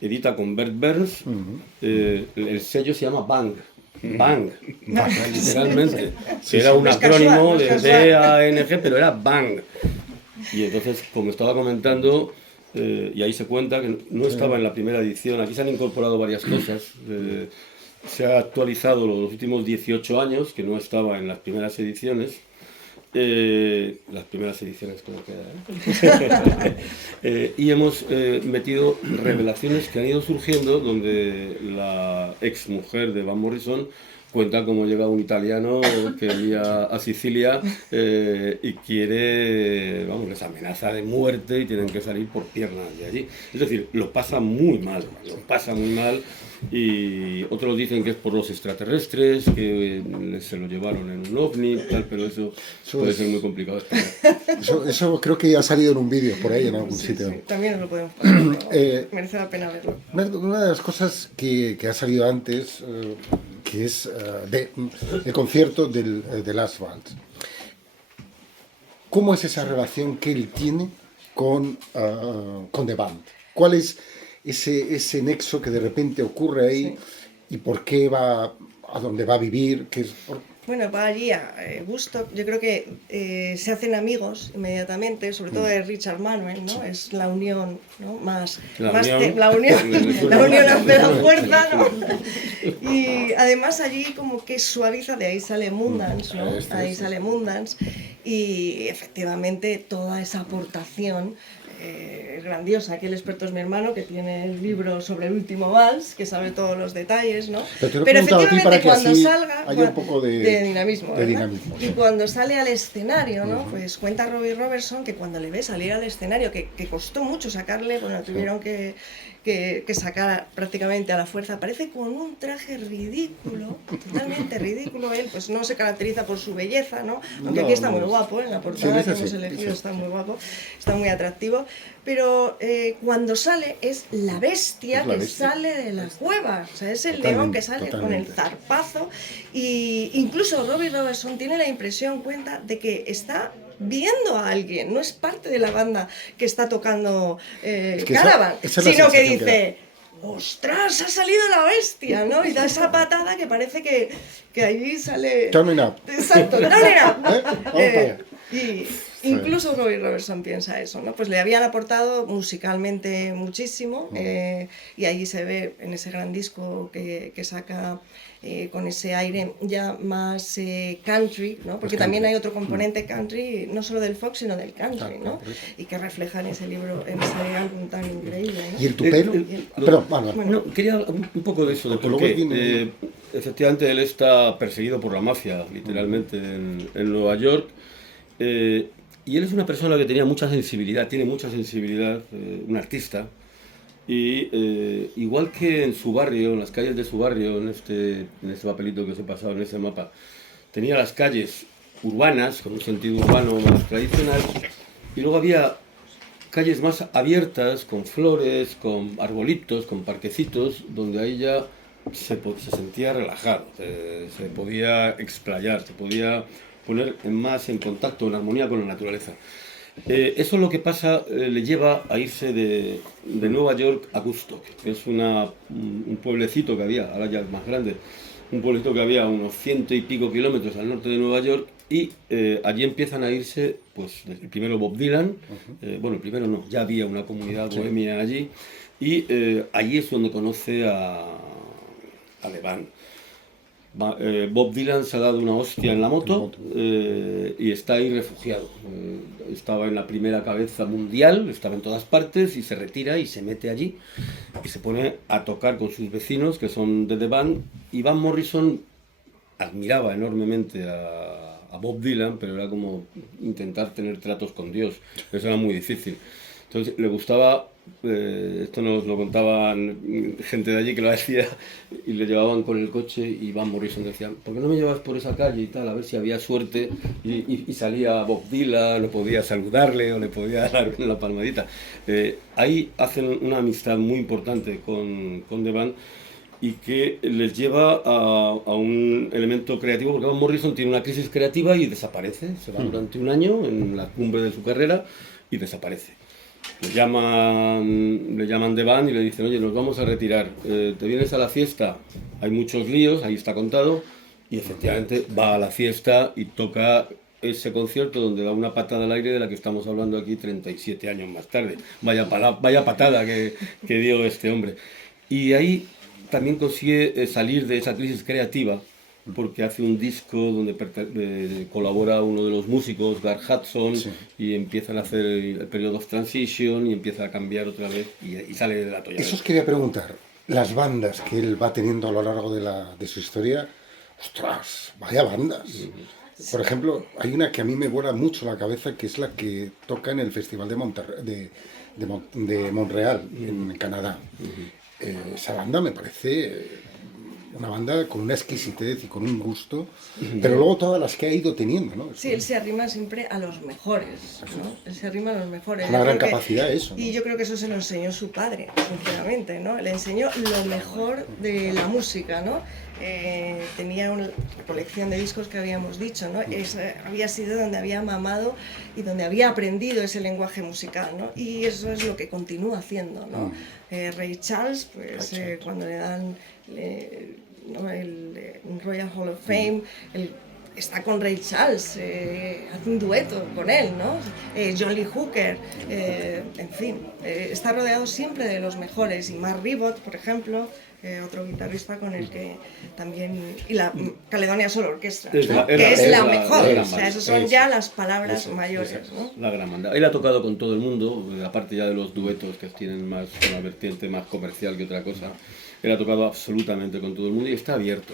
edita con Bert Burns, el sello se llama Bang. Bang, literalmente. Que era un acrónimo de B-A-N-G, pero era Bang. Y entonces, como estaba comentando, y ahí se cuenta que no estaba en la primera edición, aquí se han incorporado varias cosas, se ha actualizado los últimos 18 años, que no estaba en las primeras ediciones, como queda, y hemos metido revelaciones que han ido surgiendo, donde la ex mujer de Van Morrison cuenta cómo llega un italiano que venía a Sicilia y quiere, vamos, les amenaza de muerte y tienen que salir por piernas de allí. Es decir, lo pasa muy mal, y otros dicen que es por los extraterrestres, que se lo llevaron en un ovni, tal, pero eso puede ser muy complicado de explicar. Eso creo que ya ha salido en un vídeo por ahí en algún sitio. Sí, también nos lo podemos pasar, merece la pena verlo. Una de las cosas que ha salido antes, que es el concierto del Asphalt. ¿Cómo es esa relación que él tiene con The Band? ¿Cuál es ese nexo que de repente ocurre ahí y por qué va a dónde va a vivir? Bueno, va allí a Woodstock. Yo creo que se hacen amigos inmediatamente, sobre todo de Richard Manuel, ¿no? Es la unión, ¿no? La unión hace la fuerza, ¿no? Y además allí como que suaviza, de ahí sale Moondance, ¿no? Ahí sale Moondance y efectivamente toda esa aportación grandiosa. Aquí el experto es mi hermano, que tiene el libro sobre el último vals, que sabe todos los detalles, ¿no? Pero efectivamente cuando salga hay un poco de dinamismo, y cuando sale al escenario, ¿no? Pues cuenta Robbie Robertson que cuando le ve salir al escenario, que costó mucho sacarle, bueno, tuvieron que sacar prácticamente a la fuerza, aparece con un traje ridículo, totalmente ridículo. Él pues no se caracteriza por su belleza, ¿no? Aunque aquí está muy guapo, en la portada que hemos elegido está muy guapo, está muy atractivo, pero cuando sale es la bestia que sale de la cueva, o sea, es el león que sale con el zarpazo, y incluso Robbie Robertson tiene la impresión, cuenta, de que está viendo a alguien, no es parte de la banda que está tocando Caravan, sino que dice, ¡ostras, ha salido la bestia!, ¿no? Y da esa patada que parece que allí sale... Turning up. Exacto, turning up. Y incluso Robbie Robertson piensa eso, ¿no? Pues le habían aportado musicalmente muchísimo, y allí se ve en ese gran disco que saca con ese aire ya más country, ¿no? Porque también hay otro componente country, no solo del folk, sino del country, ¿no? Y que refleja en ese libro, en ese álbum tan increíble, ¿no? ¿Y el tupero? Perdón, no, quería un poco de eso, de por qué. Efectivamente, él está perseguido por la mafia, literalmente, en Nueva York. Y él es una persona que tenía mucha sensibilidad, tiene mucha sensibilidad, un artista. Y igual que en su barrio, en las calles de su barrio, en este papelito que os he pasado, en ese mapa, tenía las calles urbanas, con un sentido urbano más tradicional, y luego había calles más abiertas, con flores, con arbolitos, con parquecitos, donde ahí ya se sentía relajado, se podía explayar, se podía poner más en contacto, en armonía con la naturaleza. Eso es lo que pasa, le lleva a irse de Nueva York a Woodstock, que es un pueblecito que había, ahora ya es más grande, un pueblecito que había a unos 100 y pico kilómetros al norte de Nueva York, y allí empiezan a irse, pues, el primero Bob Dylan, bueno, el primero no, ya había una comunidad bohemia allí, y allí es donde conoce a The Band. Bob Dylan se ha dado una hostia en la moto y está ahí refugiado. Estaba en la primera cabeza mundial, estaba en todas partes y se retira y se mete allí y se pone a tocar con sus vecinos que son de The Band. Y Van Morrison admiraba enormemente a Bob Dylan, pero era como intentar tener tratos con Dios. Eso era muy difícil. Entonces le gustaba, esto nos lo contaban gente de allí que lo hacía, y le llevaban con el coche y Van Morrison decía, ¿por qué no me llevas por esa calle y tal? A ver si había suerte. Y salía Bob Dylan, le podía saludarle o le podía dar la palmadita. Ahí hacen una amistad muy importante con The Band y que les lleva a un elemento creativo, porque Van Morrison tiene una crisis creativa y desaparece, se va durante un año en la cumbre de su carrera y desaparece. Le llaman The Band y le dicen, oye, nos vamos a retirar, ¿te vienes a la fiesta? Hay muchos líos, ahí está contado, y efectivamente va a la fiesta y toca ese concierto donde da una patada al aire de la que estamos hablando aquí 37 años más tarde. Vaya patada que dio este hombre. Y ahí también consigue salir de esa crisis creativa, porque hace un disco donde colabora uno de los músicos, Gar Hudson, sí, y empiezan a hacer el Period of Transition y empieza a cambiar otra vez y sale del atolladero. Eso os quería preguntar, las bandas que él va teniendo a lo largo de su historia, ¡ostras! ¡Vaya bandas! Por ejemplo, hay una que a mí me vuela mucho la cabeza, que es la que toca en el Festival de Montreal, en Canadá. Esa banda me parece una banda con una exquisitez y con un gusto, pero luego todas las que ha ido teniendo, ¿no? Sí, él se arrima siempre a los mejores, ¿no? Él se arrima a los mejores. Una gran capacidad eso, ¿no? Y yo creo que eso se lo enseñó su padre, sinceramente, ¿no? Le enseñó lo mejor de la música, ¿no? Tenía una colección de discos que habíamos dicho, ¿no? Había sido donde había mamado y donde había aprendido ese lenguaje musical, ¿no? Y eso es lo que continúa haciendo, ¿no? Ray Charles, pues cuando le dan ¿no? un Royal Hall of Fame, está con Ray Charles, hace un dueto con él, ¿no? John Lee Hooker, en fin, está rodeado siempre de los mejores. Y Mark Ribot, por ejemplo, otro guitarrista con el que también... Y la Caledonia Solo Orquestra, que es la mejor. O sea, esas son ya las palabras mayores, ¿no? La gran banda. Él ha tocado con todo el mundo, aparte ya de los duetos que tienen más una vertiente más comercial que otra cosa. Él ha tocado absolutamente con todo el mundo y está abierto.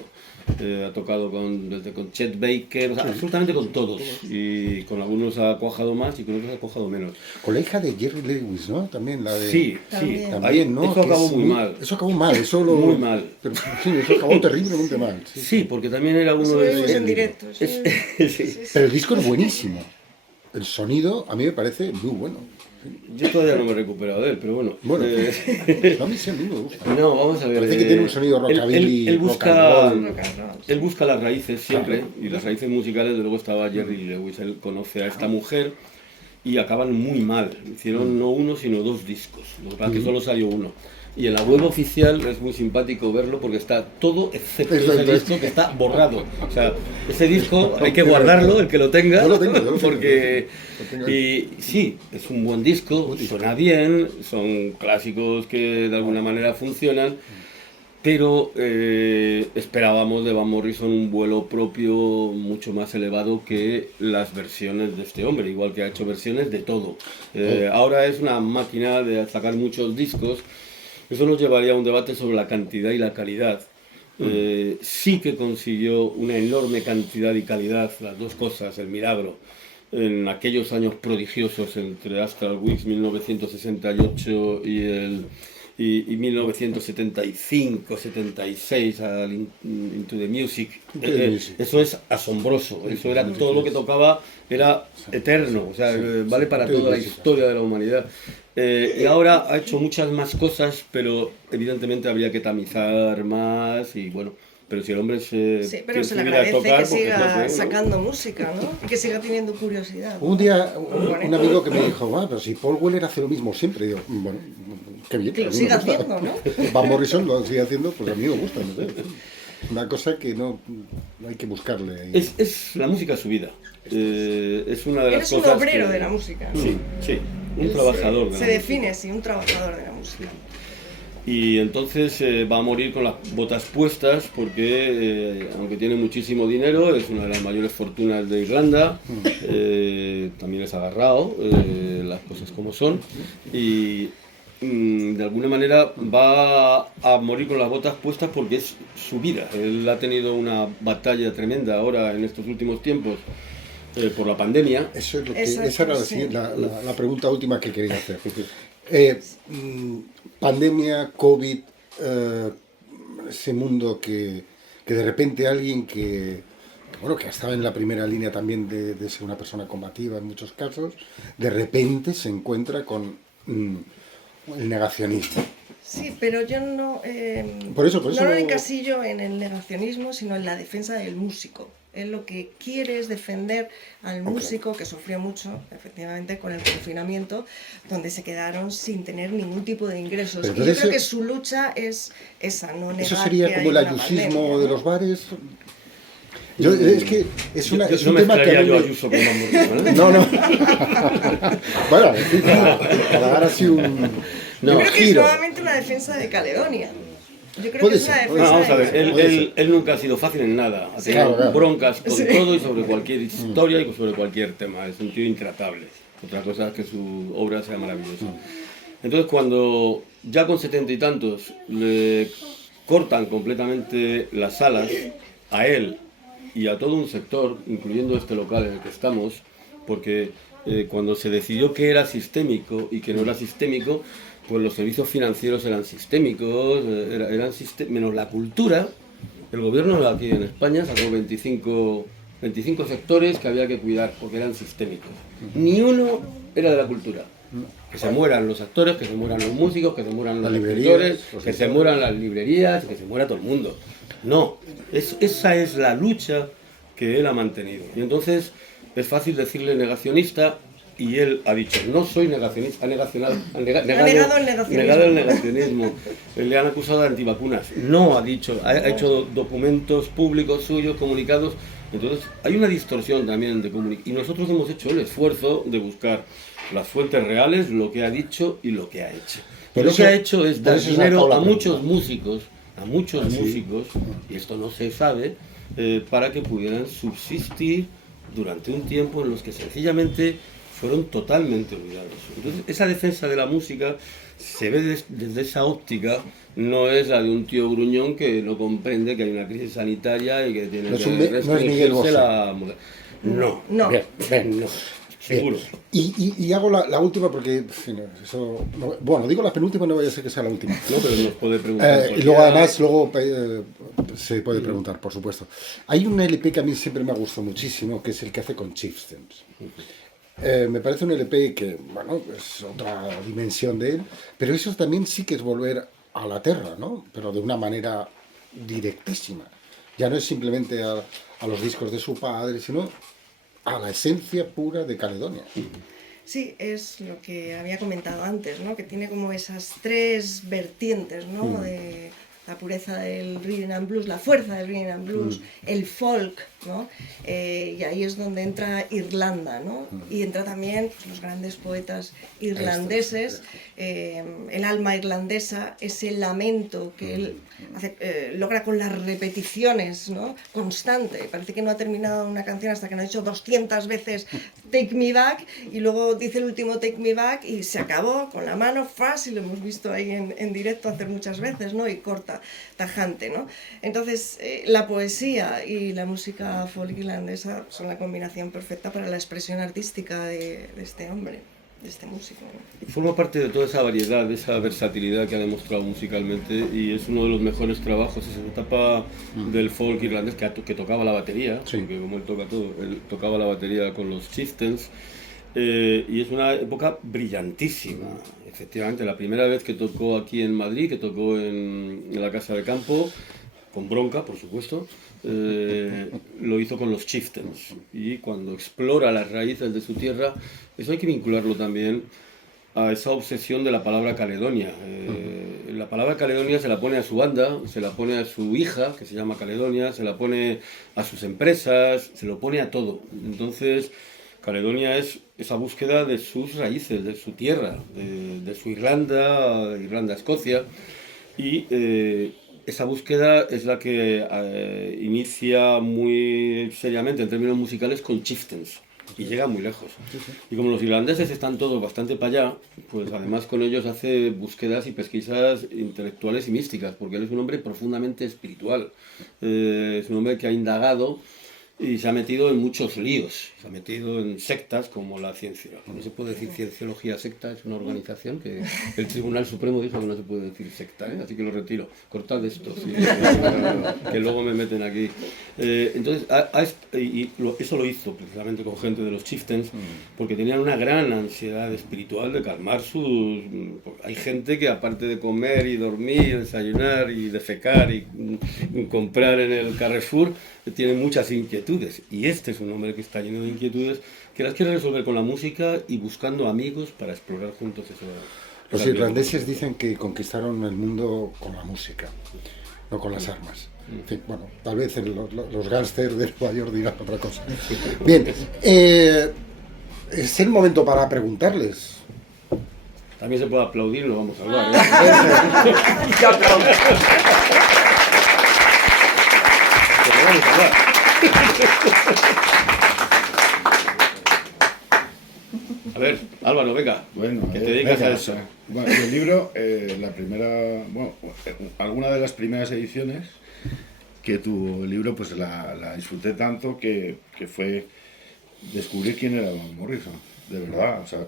Ha tocado desde con Chet Baker, o sea, absolutamente con todos. Y con algunos ha cuajado más y con otros ha cuajado menos. Con la hija de Jerry Lewis, ¿no? También la de... Sí, también, ¿no? Eso acabó muy mal. Eso acabó mal, muy mal. Pero, sí, eso acabó terriblemente mal. Sí, porque también era uno de esos... en directo. Sí. Pero el disco es buenísimo. El sonido a mí me parece muy bueno. Yo todavía no me he recuperado de él, pero bueno. Bueno, a mí sí, a mí me gusta. No, vamos a ver. Parece que tiene un sonido rockabilly, él busca las raíces siempre, claro, y las raíces musicales, de luego estaba Jerry Lewis. Él conoce a esta mujer y acaban muy mal. Hicieron no uno, sino dos discos. Lo que pasa es que solo salió uno. Y en la web oficial es muy simpático verlo porque está todo excepto ese disco que está borrado. O sea, ese disco hay que guardarlo, el que lo tenga, yo lo tengo, porque... Y sí, es un buen disco, suena bien, son clásicos que de alguna manera funcionan, pero esperábamos de Van Morrison un vuelo propio mucho más elevado que las versiones de este hombre, igual que ha hecho versiones de todo. Ahora es una máquina de sacar muchos discos. Eso nos llevaría a un debate sobre la cantidad y la calidad. Sí que consiguió una enorme cantidad y calidad, las dos cosas, el milagro, en aquellos años prodigiosos entre Astral Weeks 1968 y 1975, 76 al Into the Music. Eso es asombroso, eso era todo lo que tocaba, era eterno, o sea, vale para toda la historia de la humanidad. Y ahora ha hecho muchas más cosas, pero evidentemente habría que tamizar más y bueno, pero si el hombre sí, pero se le agradece tocar, que siga sacando música, ¿no? Y que siga teniendo curiosidad, ¿no? Un día un amigo que me dijo, pero si Paul Weller hace lo mismo siempre, y digo, bueno, qué bien. Que lo siga haciendo, ¿no? Van Morrison lo sigue haciendo, pues a mí me gusta, no sé. Una cosa que no hay que buscarle. Es la música su vida. Es una de las cosas. Eres un obrero de la música, ¿no? Sí, sí. Un trabajador de la música. Se define así, un trabajador de la música. Y entonces va a morir con las botas puestas porque, aunque tiene muchísimo dinero, es una de las mayores fortunas de Irlanda, también es agarrado, las cosas como son, y de alguna manera va a morir con las botas puestas porque es su vida. Él ha tenido una batalla tremenda ahora en estos últimos tiempos por la pandemia. Eso es lo que, Exacto, esa era sí. la pregunta última que quería hacer. Pandemia, COVID, ese mundo que de repente alguien bueno, que ha estado en la primera línea también de ser una persona combativa en muchos casos, de repente se encuentra con el negacionismo. Sí, pero yo no, Por eso no lo no- encasillo en el negacionismo, sino en la defensa del músico. Él lo que quiere es defender al músico, que sufrió mucho, efectivamente, con el confinamiento, donde se quedaron sin tener ningún tipo de ingresos. Pero Y yo entonces creo que su lucha es esa, no negar ¿Eso sería que como hay el una ayusismo pandemia, de ¿no? los bares? Es que es Yo un no tema que mezclaría a mí yo a me- Ayuso con Mamorrisa, ¿eh? No, no. Bueno, en fin, para dar así un No, Yo creo que es giro. nuevamente una defensa de Caledonia. Yo creo Puede que es una ser, defensa No, vamos a de ver, Puede él nunca ha sido fácil en nada. Ha tenido Claro, claro. broncas con Sí. todo y sobre cualquier historia y sobre cualquier tema. Es un tío intratable. Otra cosa es que su obra sea maravillosa. Entonces, cuando ya con 70 y tantos le cortan completamente las alas a él y a todo un sector, incluyendo este local en el que estamos, porque cuando se decidió que era sistémico y que no era sistémico, pues los servicios financieros eran sistémicos, menos la cultura. El gobierno aquí en España sacó 25 sectores que había que cuidar porque eran sistémicos. Ni uno era de la cultura. Que se mueran los actores, que se mueran los músicos, que se mueran los Las librerías, escritores, los que se editores. mueran las librerías, que se muera todo el mundo. No, esa es la lucha que él ha mantenido. Y entonces es fácil decirle negacionista y él ha dicho, no soy negacionista, negado el negacionismo. negado el negacionismo. Le han acusado de antivacunas. No ha dicho, ha hecho documentos públicos suyos, comunicados. Entonces hay una distorsión también de comunicación. Y nosotros hemos hecho el esfuerzo de buscar las fuentes reales, lo que ha dicho y lo que ha hecho. Por Lo eso- que ha hecho es por dar eso se ha dinero sacado la a muchos pregunta. músicos, y esto no se sabe, para que pudieran subsistir durante un tiempo en los que sencillamente fueron totalmente olvidados. Entonces, esa defensa de la música se ve desde esa óptica, no es la de un tío gruñón que no comprende que hay una crisis sanitaria y que tiene No es que un- no es Miguel restringirse Bosé. No. Bien, no, seguro. Y hago la última porque, en fin, eso, bueno, digo la penúltima, no vaya a ser que sea la última. No, pero nos puede preguntar. Y luego cualquiera. además, se puede preguntar, por supuesto. Hay un LP que a mí siempre me ha gustado muchísimo, que es el que hace con Chieftains. Me parece un LP que, bueno, es otra dimensión de él, pero eso también sí que es volver a la tierra, ¿no? Pero de una manera directísima. Ya no es simplemente a los discos de su padre, sino a la esencia pura de Caledonia. Sí, es lo que había comentado antes, ¿no? Que tiene como esas tres vertientes, ¿no? De la pureza del rhythm and blues, la fuerza del rhythm and blues, el folk, ¿no? Y ahí es donde entra Irlanda, ¿no? Y entra también pues, los grandes poetas irlandeses, el alma irlandesa, ese lamento que él logra con las repeticiones, ¿no? Constante. Parece que no ha terminado una canción hasta que no ha dicho 200 veces Take Me Back y luego dice el último Take Me Back y se acabó con la mano fácil, lo hemos visto ahí en directo hacer muchas veces, ¿no? Y corta, tajante, ¿no? Entonces, la poesía y la música folk irlandesa son la combinación perfecta para la expresión artística de este hombre, de este músico, ¿no? Forma parte de toda esa variedad, de esa versatilidad que ha demostrado musicalmente y es uno de los mejores trabajos, esa etapa del folk irlandés que tocaba la batería, Sí. porque como él toca todo, él tocaba la batería con los Chieftains y es una época brillantísima. Efectivamente, la primera vez que tocó aquí en Madrid, que tocó en la Casa de Campo, con bronca, por supuesto, lo hizo con los Chieftains. Y cuando explora las raíces de su tierra, eso hay que vincularlo también a esa obsesión de la palabra Caledonia. La palabra Caledonia se la pone a su banda, se la pone a su hija, que se llama Caledonia, se la pone a sus empresas, se lo pone a todo. Entonces, Caledonia es esa búsqueda de sus raíces, de su tierra, de su Irlanda, Escocia. Y esa búsqueda es la que inicia muy seriamente en términos musicales con Chieftains. Y llega muy lejos. Y como los irlandeses están todos bastante para allá, pues además con ellos hace búsquedas y pesquisas intelectuales y místicas, porque él es un hombre profundamente espiritual. Es un hombre que ha indagado y se ha metido en muchos líos. Se ha metido en sectas como la ciencia. No se puede decir cienciología secta, es una organización que el Tribunal Supremo dijo que no se puede decir secta, ¿eh? Así que lo retiro. Cortad esto, sí, que luego me meten aquí. Entonces, eso lo hizo precisamente con gente de los Chieftains, porque tenían una gran ansiedad espiritual de calmar sus... Hay gente que aparte de comer y dormir, desayunar y defecar y comprar en el Carrefour, tiene muchas inquietudes. Y este es un hombre que está lleno de inquietudes que las quiere resolver con la música y buscando amigos para explorar juntos eso. Los irlandeses dicen que conquistaron el mundo con la música, no con las armas. En fin, bueno, tal vez los gángsters de Nueva York digan otra cosa. Bien, es el momento para preguntarles. También se puede aplaudir, lo vamos a hablar, ¿eh? ¡Que aplaude! Pero vamos a hablar. A ver, Álvaro, venga. Bueno, que te dedicas venga, a eso. Bueno, el libro, alguna de las primeras ediciones que tuvo el libro, pues la disfruté tanto que fue descubrir quién era Van Morrison, de verdad. O sea,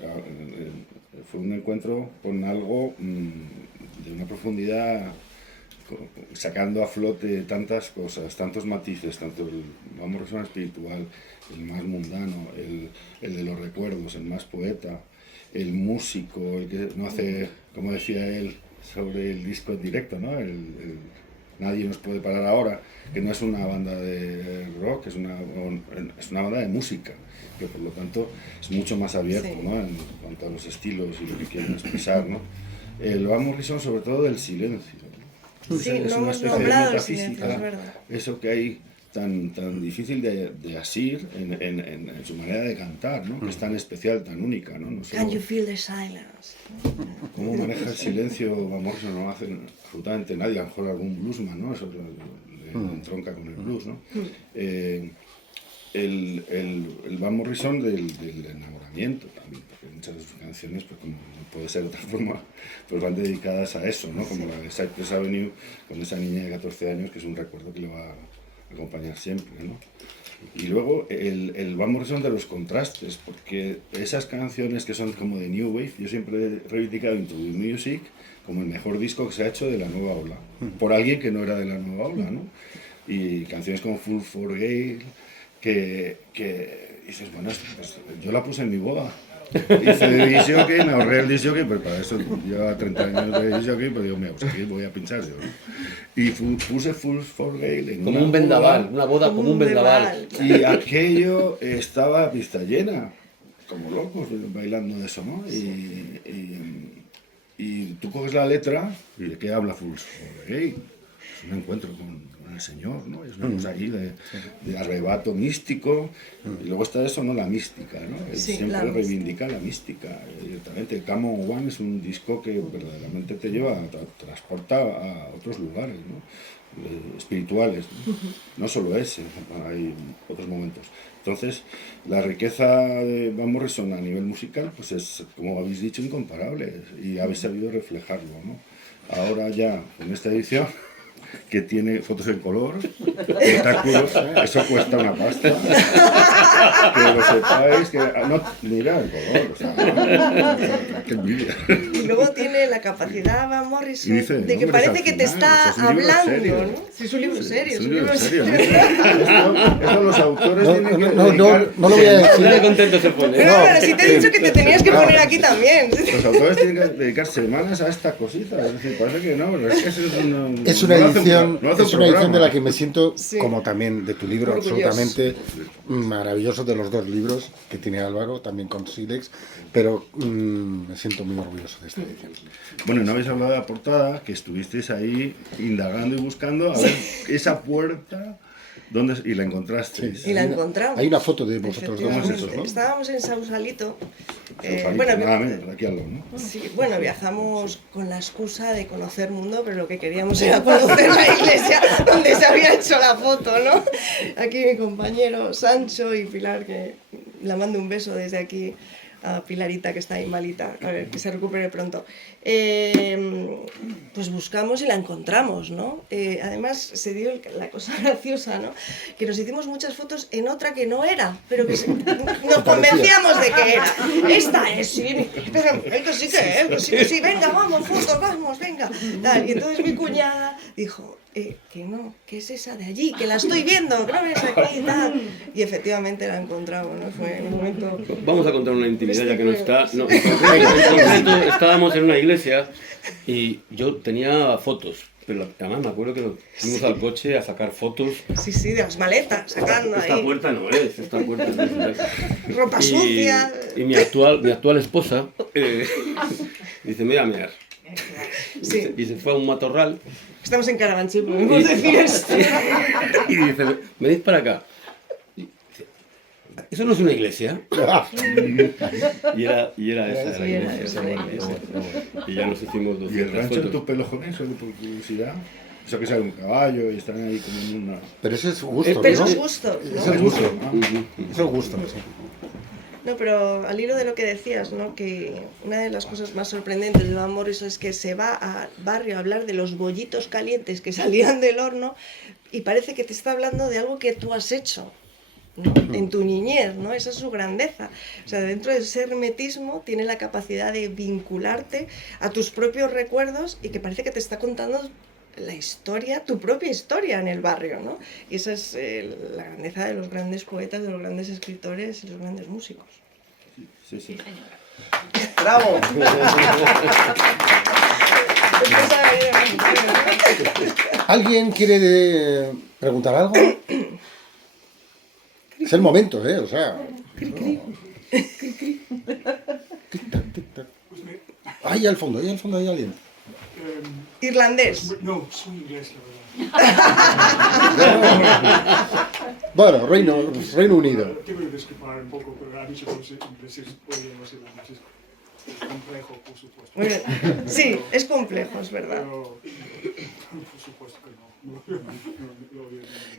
fue un encuentro con algo de una profundidad, sacando a flote tantas cosas, tantos matices, tanto el Van Morrison espiritual, el más mundano, el de los recuerdos, el más poeta, el músico, el que no hace, como decía él, sobre el disco en directo, ¿no? Nadie nos puede parar ahora, que no es una banda de rock, es una banda de música, que por lo tanto es mucho más abierto, Sí. ¿no? En cuanto a los estilos y lo que quieren expresar, ¿no? El Van Morrison sobre todo del silencio. Sí, Es no una hemos especie de nombrado el metafísica, silencio, es verdad. eso que hay tan difícil de asir en su manera de cantar, ¿no? Que es tan especial, tan única, ¿no? No solo Can you feel the silence? cómo maneja el silencio, Van Morrison no lo hace absolutamente nadie, a lo mejor algún bluesman, ¿no? Eso le entronca con el blues, ¿no? El Van Morrison del enamoramiento también, porque muchas de sus canciones, pues como no puede ser de otra forma, pues van dedicadas a eso, ¿no? Como la de Cypress Avenue, con esa niña de 14 años, que es un recuerdo que le va a acompañar siempre, ¿no? Y luego el Van Morrison de los contrastes, porque esas canciones que son como de New Wave, yo siempre he reivindicado Into the Music como el mejor disco que se ha hecho de la nueva ola, por alguien que no era de la nueva ola, ¿no? Y canciones como Full for Gale, que dices, bueno, pues yo la puse en mi boda. Hice de disjockey, me ahorré el disjockey, pero para eso llevaba 30 años de disjockey, pero digo, mira, pues aquí voy a pinchar yo, ¿no? Y puse Full for Gale en Como una un vendaval, boda, una boda como un vendaval. y aquello estaba a pista llena, como locos, bailando de eso, ¿no? Y tú coges la letra, ¿y de qué habla Full for Gale? Es un encuentro con el Señor, ¿no? Es una cosa ahí de arrebato místico, y luego está eso, ¿no? La mística, ¿no? Él Sí, siempre la mística. reivindica la mística, directamente. Come On One es un disco que verdaderamente te lleva, transporta a otros lugares, ¿no? Espirituales, ¿no? Solo ese, hay otros momentos. Entonces, la riqueza de Van Morrison a nivel musical, pues es, como habéis dicho, incomparable, y habéis sabido reflejarlo, ¿no? Ahora ya, en esta edición, que tiene fotos en color, espectáculos, eso cuesta una pasta. Que lo sepáis, que no, mira el color, o sea, qué envidia. Y luego tiene la capacidad Van Morrison Y dice de que nombres parece al que te final, está o sea, es un libro hablando, serio. ¿no? Sí, es un libro serio, Es es un un libro libro serio, serio. Esto los autores No, tienen que no, no, dedicar... no lo voy a decir. Mira qué contento se pone. Pero bueno, si te he dicho que te tenías que poner aquí también. Los autores tienen que dedicar semanas a esta cosita, es decir, parece que no, pero es que Es una no hace edición, no hace es una edición programa. de la que me siento, Sí. como también de tu libro, Orgulloso. absolutamente maravilloso, de los dos libros que tiene Álvaro, también con Silex, pero me siento muy orgulloso de esta edición. Bueno, no habéis hablado de la portada, que estuvisteis ahí indagando y buscando a ver esa puerta ¿Y la encontraste? Y la encontramos. Hay una foto de vosotros dos Efectivamente. juntos, ¿no? Estábamos en Sausalito. Bueno, nada menos, aquí al lado, ¿no? Sí, bueno, viajamos con la excusa de conocer mundo, pero lo que queríamos era conocer la iglesia donde se había hecho la foto, ¿no? Aquí mi compañero Sancho y Pilar, que le mando un beso desde aquí a Pilarita, que está ahí malita, a ver, que se recupere pronto. Pues buscamos y la encontramos, ¿no? Además, se dio la cosa graciosa, ¿no? Que nos hicimos muchas fotos en otra que no era, pero que nos convencíamos de que era. Esta es, sí, pero que sí que es, que sí, que sí, venga, vamos, fotos, vamos, venga. Tal. Y entonces mi cuñada dijo, que no, que es esa de allí, que la estoy viendo, que no ves aquí y tal. Y efectivamente la encontramos, ¿no? Fue un momento... Vamos a contar una intimidad ya que no está. No, en concreto, estábamos en una iglesia y yo tenía fotos. Pero además me acuerdo que nos fuimos al coche a sacar fotos. Sí, sí, de las maletas, sacando Esta ahí. puerta no es, esta puerta no es. Ropa sucia. Y mi actual esposa dice, me voy a mear. Sí. Y se fue a un matorral. Estamos en Carabanchel, podemos decir esto. Y dice, venid para acá. Y dice, ¿eso no es una iglesia? Y era esa la iglesia. Y ya nos hicimos ¿Y el 200 rancho de fotos. tus pelojones, por curiosidad? Eso que sale un caballo y están ahí como en una... Pero ese es gusto, Pero eso ¿no? es gusto, ¿no? Eso es gusto. Eso es gusto, sí. No, pero al hilo de lo que decías, ¿no? Que una de las cosas más sorprendentes de Van Morrison es que se va al barrio a hablar de los bollitos calientes que salían del horno y parece que te está hablando de algo que tú has hecho, ¿no? En tu niñez, ¿no? Esa es su grandeza. O sea, dentro de ese hermetismo tiene la capacidad de vincularte a tus propios recuerdos y que parece que te está contando la historia, tu propia historia en el barrio, ¿no? Y esa es la grandeza de los grandes poetas, de los grandes escritores y los grandes músicos. Sí, sí. ¡Bravo! ¿Alguien quiere preguntar algo? Es el momento, ¿eh? O sea... Tic-tac, tic-tac. Ahí al fondo hay alguien. Irlandés. No, soy inglés, la verdad. Bueno, Reino Unido. Tengo que disculpar un poco, pero ha dicho que los ingleses oyen los irlandeses. Es complejo, por supuesto. Muy bien. Sí, es complejo, es verdad. Pero, por supuesto que no. No,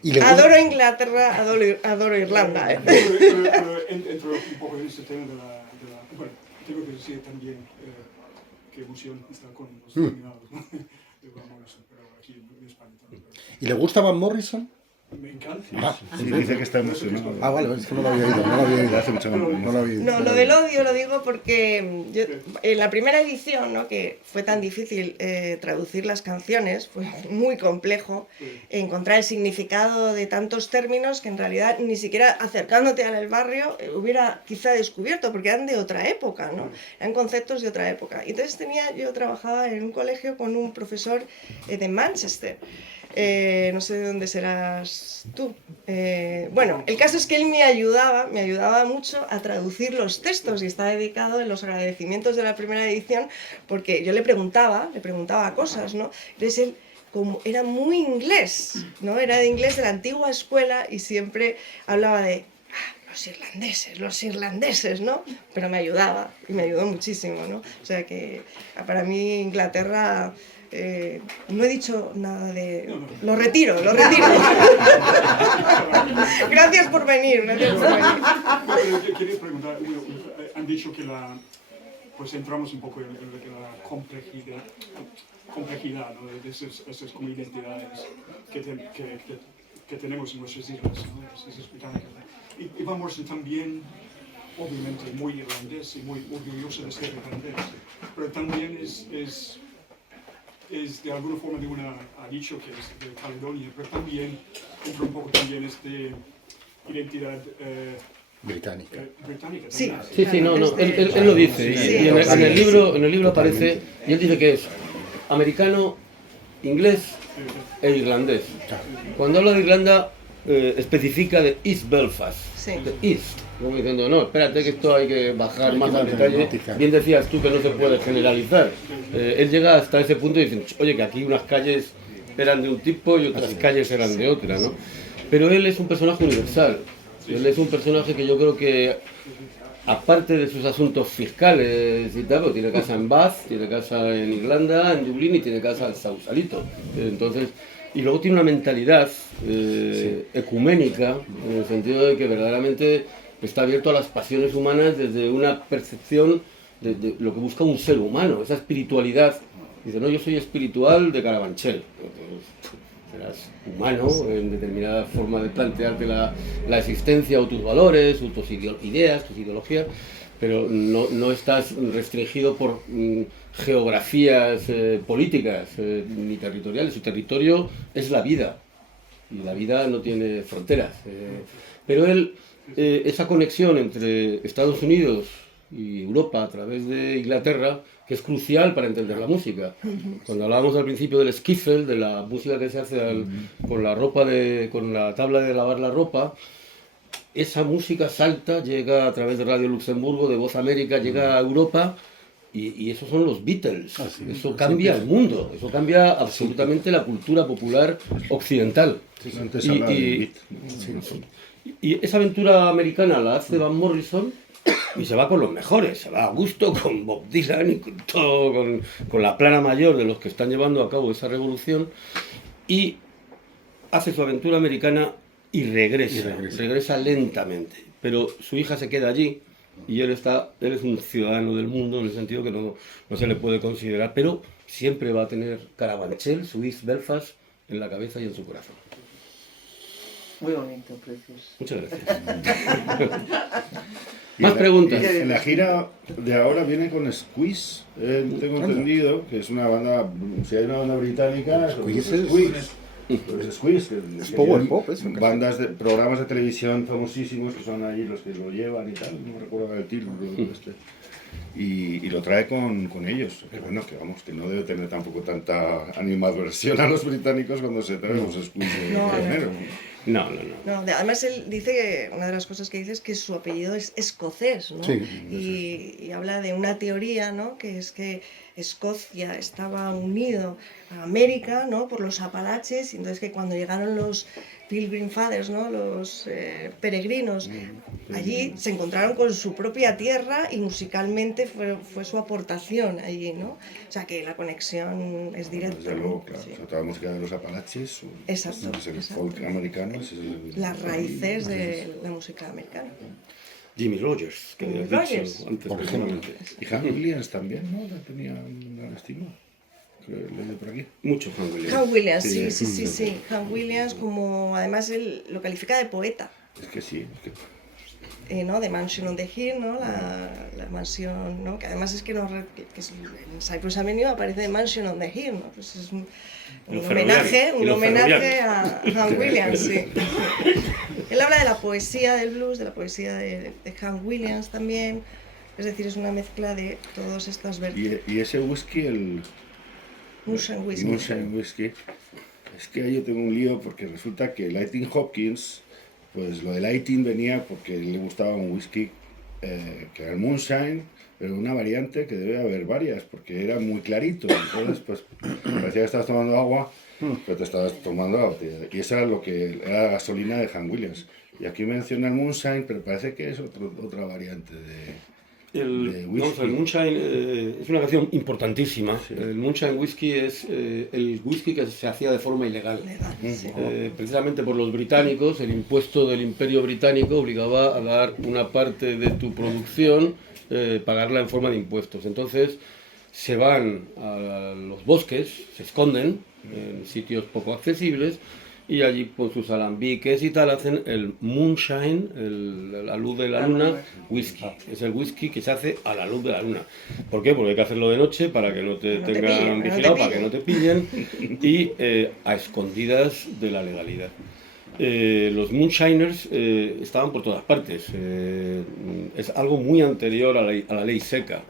Y le Adoro Inglaterra, adoro Irlanda, ¿eh? pero entro un poco en este tema de la... Bueno, tengo que decir también qué emoción está con los nominados, ¿no? De Van Morrison, pero aquí en España también. ¿Y le gusta Van Morrison? Me encanta. Sí, dice que está emocionado. Ah, vale, es que no lo había oído, Hace mucho tiempo. no lo había oído. No, lo del odio lo digo porque yo, en la primera edición, ¿no? Que fue tan difícil traducir las canciones, fue muy complejo encontrar el significado de tantos términos que en realidad ni siquiera acercándote al barrio hubiera quizá descubierto, porque eran de otra época, ¿no? Eran conceptos de otra época. Y entonces yo trabajaba en un colegio con un profesor de Manchester. No sé de dónde serás tú. Bueno, el caso es que él me ayudaba mucho a traducir los textos y está dedicado en los agradecimientos de la primera edición porque yo le preguntaba cosas, ¿no? Entonces él, como era muy inglés, ¿no? Era de inglés de la antigua escuela y siempre hablaba de los irlandeses, ¿no? Pero me ayudaba y me ayudó muchísimo, ¿no? O sea que para mí Inglaterra... no he dicho nada de... Lo retiro. Gracias por venir, Quería preguntar, han dicho que pues entramos un poco en la complejidad, ¿no? De esas como identidades que tenemos en nuestras islas, ¿no? Esas británicas. Y Van Morrison también, obviamente, muy irlandés y muy orgulloso de ser irlandés, pero también es de alguna forma ha dicho que es de Caledonia, pero también entra un poco también identidad británica. británica. Sí. También. Sí, no, él lo dice. Y en el libro aparece, y él dice que es americano, inglés e irlandés. Cuando habla de Irlanda, especifica de East Belfast, Sí. de East. Como diciendo, no, espérate que esto hay que bajar más al detalle. Bien decías tú que no se puede generalizar. Él llega hasta ese punto y dice, oye, que aquí unas calles eran de un tipo y otras calles eran de otra, ¿no? Pero él es un personaje universal. Él es un personaje que yo creo que, aparte de sus asuntos fiscales y tal, pues tiene casa en Bath, tiene casa en Irlanda, en Dublín y tiene casa en Sausalito. Entonces, y luego tiene una mentalidad ecuménica, en el sentido de que verdaderamente está abierto a las pasiones humanas desde una percepción de lo que busca un ser humano, esa espiritualidad. Dice, no, yo soy espiritual de Carabanchel. Serás humano en determinada forma de plantearte la existencia o tus valores, o tus ideas, tus ideologías, pero no estás restringido por geografías políticas ni territoriales. Su territorio es la vida, y la vida no tiene fronteras. Pero él, esa conexión entre Estados Unidos y Europa a través de Inglaterra, que es crucial para entender la música. Cuando hablábamos al principio del skiffle, de la música que se hace con la ropa con la tabla de lavar la ropa, esa música salta, llega a través de Radio Luxemburgo, de Voz América, llega a Europa, y esos son los Beatles. Eso cambia el mundo, eso cambia absolutamente la cultura popular occidental. Y esa aventura americana la hace Van Morrison, y se va con los mejores, se va a gusto con Bob Dylan y con todo, con la plana mayor de los que están llevando a cabo esa revolución, y hace su aventura americana y regresa lentamente, pero su hija se queda allí y él es un ciudadano del mundo, en el sentido que no se le puede considerar, pero siempre va a tener Carabanchel, su East Belfast, en la cabeza y en su corazón. Muy bonito, precioso. Muchas gracias. Más preguntas. En la gira de ahora viene con Squeeze, tengo entendido, que es una banda, si hay una banda británica, Squeeze. Pues Squeeze, es power pop, eso. Bandas de programas de televisión famosísimos que son ahí los que lo llevan y tal, no recuerdo el título. Y lo trae con ellos. Pero bueno, que vamos, que no debe tener tampoco tanta animadversión a los británicos cuando se traen los Squeeze de enero. No. Además, él dice que una de las cosas que dice es que su apellido es escocés, ¿no? Sí. Y habla de una teoría, ¿no? Que es que Escocia estaba unido a América, ¿no? Por los Apalaches, y entonces que cuando llegaron los Pilgrim Fathers, ¿no? Los peregrinos, allí se encontraron con su propia tierra y musicalmente fue su aportación allí, ¿no? O sea que la conexión es directa. Desde luego, claro. Sí. O sea, toda la música de los Apalaches, Exacto, es el exacto. folk americano. Las raíces de la música americana. Jimmy Rogers, que Jimmy habías Rogers. dicho antes. Por ejemplo. Y Han Williams también, ¿no? La tenía un gran estima. Creo que he leído por aquí. Mucho Han Williams. Han Williams, sí. Han Williams, como además él lo califica de poeta, Es que sí, es que... ¿no? De Mansion on the Hill, ¿no? La mansión, ¿no? Que además es que, que en Cypress Avenue aparece de Mansion on the Hill, ¿no? Pues es un homenaje a Han Williams, sí. Él habla de la poesía del blues, de la poesía de Han Williams también, es decir, es una mezcla de todas estas vertientes. Y ese whisky, el Moonshine Whisky, es que ahí yo tengo un lío porque resulta que Lightning Hopkins, pues lo de Lightning venía porque le gustaba un whisky que era el Moonshine, pero una variante que debe haber varias porque era muy clarito, entonces pues parecía que estabas tomando agua, pero te estabas tomando la botella. Y eso era lo que era la gasolina de Han Williams. Y aquí menciona el Moonshine, pero parece que es otra variante de whisky. El Moonshine es una canción importantísima. Sí. El Moonshine Whisky es el whisky que se hacía de forma ilegal. Sí. Precisamente por los británicos, el impuesto del Imperio Británico obligaba a dar una parte de tu producción, pagarla en forma de impuestos. Entonces se van a los bosques, se esconden en sitios poco accesibles, y allí con sus alambiques y tal hacen el Moonshine, la luz de la luna, whisky. Es el whisky que se hace a la luz de la luna. ¿Por qué? Porque hay que hacerlo de noche para que no te tengan vigilado, para que no te pillen, y a escondidas de la legalidad. Los Moonshiners estaban por todas partes. Es algo muy anterior a la ley seca.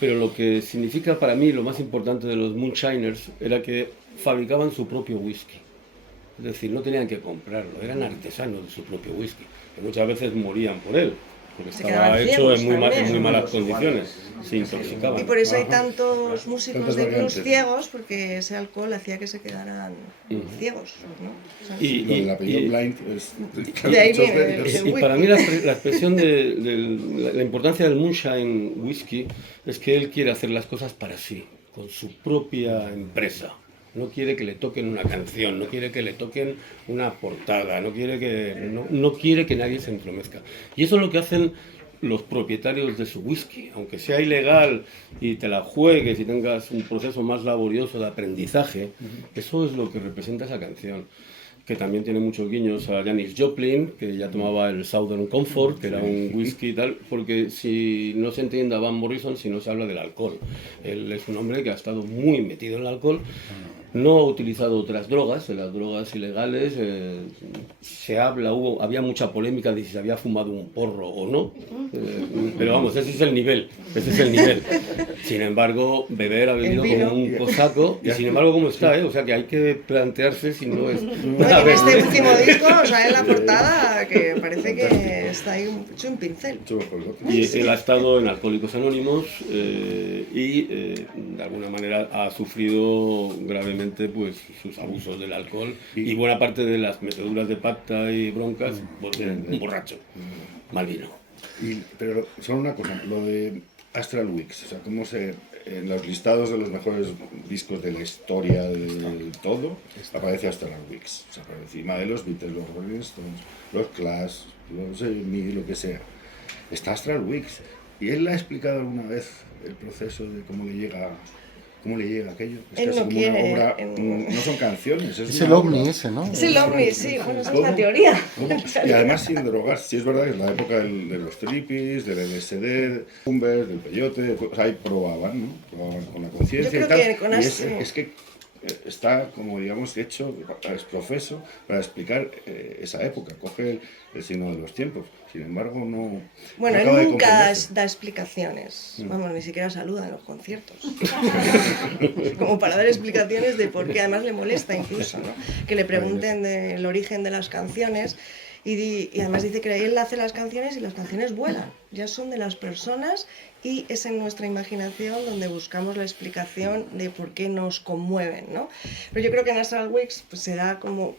Pero lo que significa para mí, lo más importante de los Moonshiners, era que fabricaban su propio whisky. Es decir, no tenían que comprarlo, eran artesanos de su propio whisky, que muchas veces morían por él. porque Se estaba quedaban hecho ciegos en muy también. malas condiciones, se intoxicaban. Y por eso hay Ajá. tantos músicos Tantas de blues variantes. ciegos, porque ese alcohol hacía que se quedaran ciegos, ¿no? O sea, Y- Lo del apellido y- Blind es... De ahí muchos viene de ellos. el Y para mí la expresión de la importancia del moonshine whisky es que él quiere hacer las cosas para sí, con su propia empresa. No quiere que le toquen una canción, no quiere que le toquen una portada, no quiere que nadie se entromezca. Y eso es lo que hacen los propietarios de su whisky. Aunque sea ilegal y te la juegues y tengas un proceso más laborioso de aprendizaje, eso es lo que representa esa canción. Que también tiene muchos guiños a Janis Joplin, que ya tomaba el Southern Comfort, que era un whisky y tal, porque si no se entiende a Van Morrison si no se habla del alcohol. Él es un hombre que ha estado muy metido en el alcohol, no ha utilizado otras drogas, de las drogas ilegales había mucha polémica de si se había fumado un porro o no, pero vamos, ese es el nivel. Sin embargo, beber ha bebido El vino. como un cosaco, y sin embargo, ¿cómo está? O sea que hay que plantearse si no es... No, y en este último disco, o sea, en la portada, que parece que está ahí hecho un pincel. Y él ha estado en Alcohólicos Anónimos de alguna manera ha sufrido gravemente pues sus abusos del alcohol y buena parte de las meteduras de pata y broncas por ser un borracho, mal vino. Pero solo una cosa, lo de Astral Weeks, o sea, cómo en los listados de los mejores discos de la historia de todo, aparece Astral Weeks, o sea, por encima de los Beatles, los Rolling Stones, los Clash, los Me, lo que sea. Está Astral Weeks, y él ha explicado alguna vez el proceso de cómo le llega aquello. Es Él casi no como quiere, una obra, él- no son canciones, Es una el ovni obra. ese, ¿no? Es el ovni, sí, bueno, esa es la ¿Cómo? teoría. Y además sin drogas, sí es verdad que es la época de los trippies, del LSD, del Humber, del peyote, o sea, ahí probaban, ¿no? Probaban con la conciencia Yo y creo tal. que con Y ese- es que está, como digamos, hecho, es profeso para explicar esa época, coge el signo de los tiempos. Sin embargo, no. Bueno, no acaba de él nunca comprenderse. da explicaciones, vamos, ni siquiera saluda en los conciertos. Como para dar explicaciones de por qué, además le molesta incluso, ¿no? Que le pregunten del origen de las canciones y además dice que él hace las canciones y las canciones vuelan, ya son de las personas y es en nuestra imaginación donde buscamos la explicación de por qué nos conmueven, ¿no? Pero yo creo que en Astral Weeks pues, se da como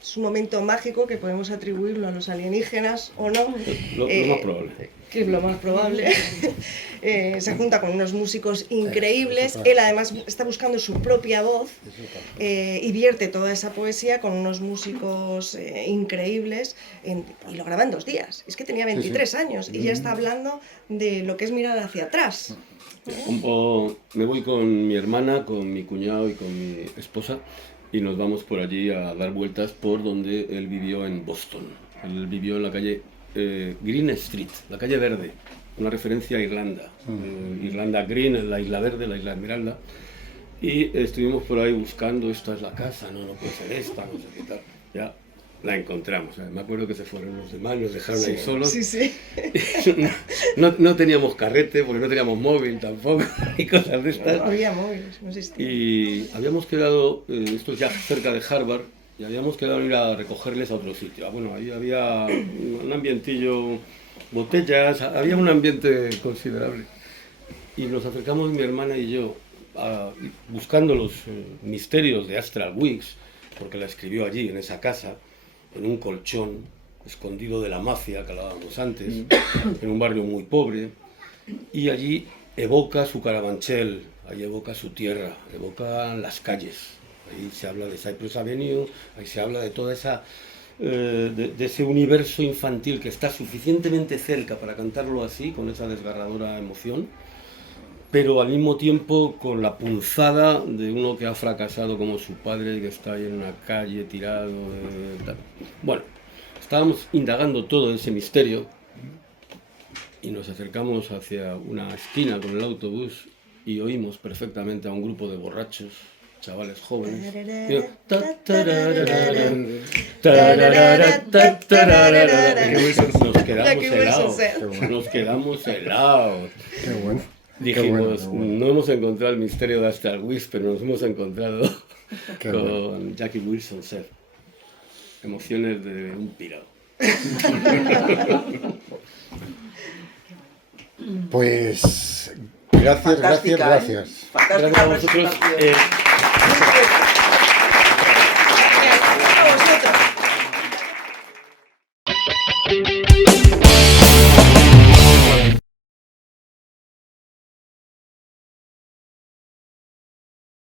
es un momento mágico que podemos atribuirlo a los alienígenas o no. Lo más probable. Que es lo más probable. Se junta con unos músicos increíbles. Él además está buscando su propia voz y vierte toda esa poesía con unos músicos increíbles y lo graba en 2 días. Es que tenía 23 años y ya está hablando de lo que es mirar hacia atrás. Me voy con mi hermana, con mi cuñado y con mi esposa y nos vamos por allí a dar vueltas por donde él vivió en Boston. Él vivió en la calle Green Street, la calle verde, una referencia a Irlanda. Irlanda Green, la isla verde, la isla Esmeralda. Y estuvimos por ahí buscando, esta es la casa, no puede ser esta, no sé qué tal. Ya la encontramos. Me acuerdo que se fueron los demás, nos dejaron ahí solos. Sí, sí. No teníamos carrete, porque no teníamos móvil tampoco, y cosas de estas. No había móviles, no existía. Y habíamos quedado, esto es ya cerca de Harvard, y habíamos quedado en ir a recogerles a otro sitio. Bueno, ahí había un ambientillo, botellas, había un ambiente considerable. Y nos acercamos mi hermana y yo, buscando los misterios de Astral Weeks, porque la escribió allí, en esa casa, en un colchón, escondido de la mafia que hablábamos antes, en un barrio muy pobre, y allí evoca su Carabanchel, ahí evoca su tierra, evoca las calles. Ahí se habla de Cypress Avenue, ahí se habla de toda esa de ese universo infantil que está suficientemente cerca para cantarlo así, con esa desgarradora emoción, pero al mismo tiempo con la punzada de uno que ha fracasado como su padre, que está ahí en una calle tirado. Tal. Bueno, estábamos indagando todo ese misterio y nos acercamos hacia una esquina con el autobús y oímos perfectamente a un grupo de borrachos, chavales jóvenes. Nos quedamos helados. Qué bueno. Dijimos, no hemos encontrado el misterio de Astral Weeks, pero nos hemos encontrado Qué con bueno. Jackie Wilson Seth. Emociones de un pirado. Pues gracias, Fantástica, gracias. Fantástica Gracias a vosotros. presentación.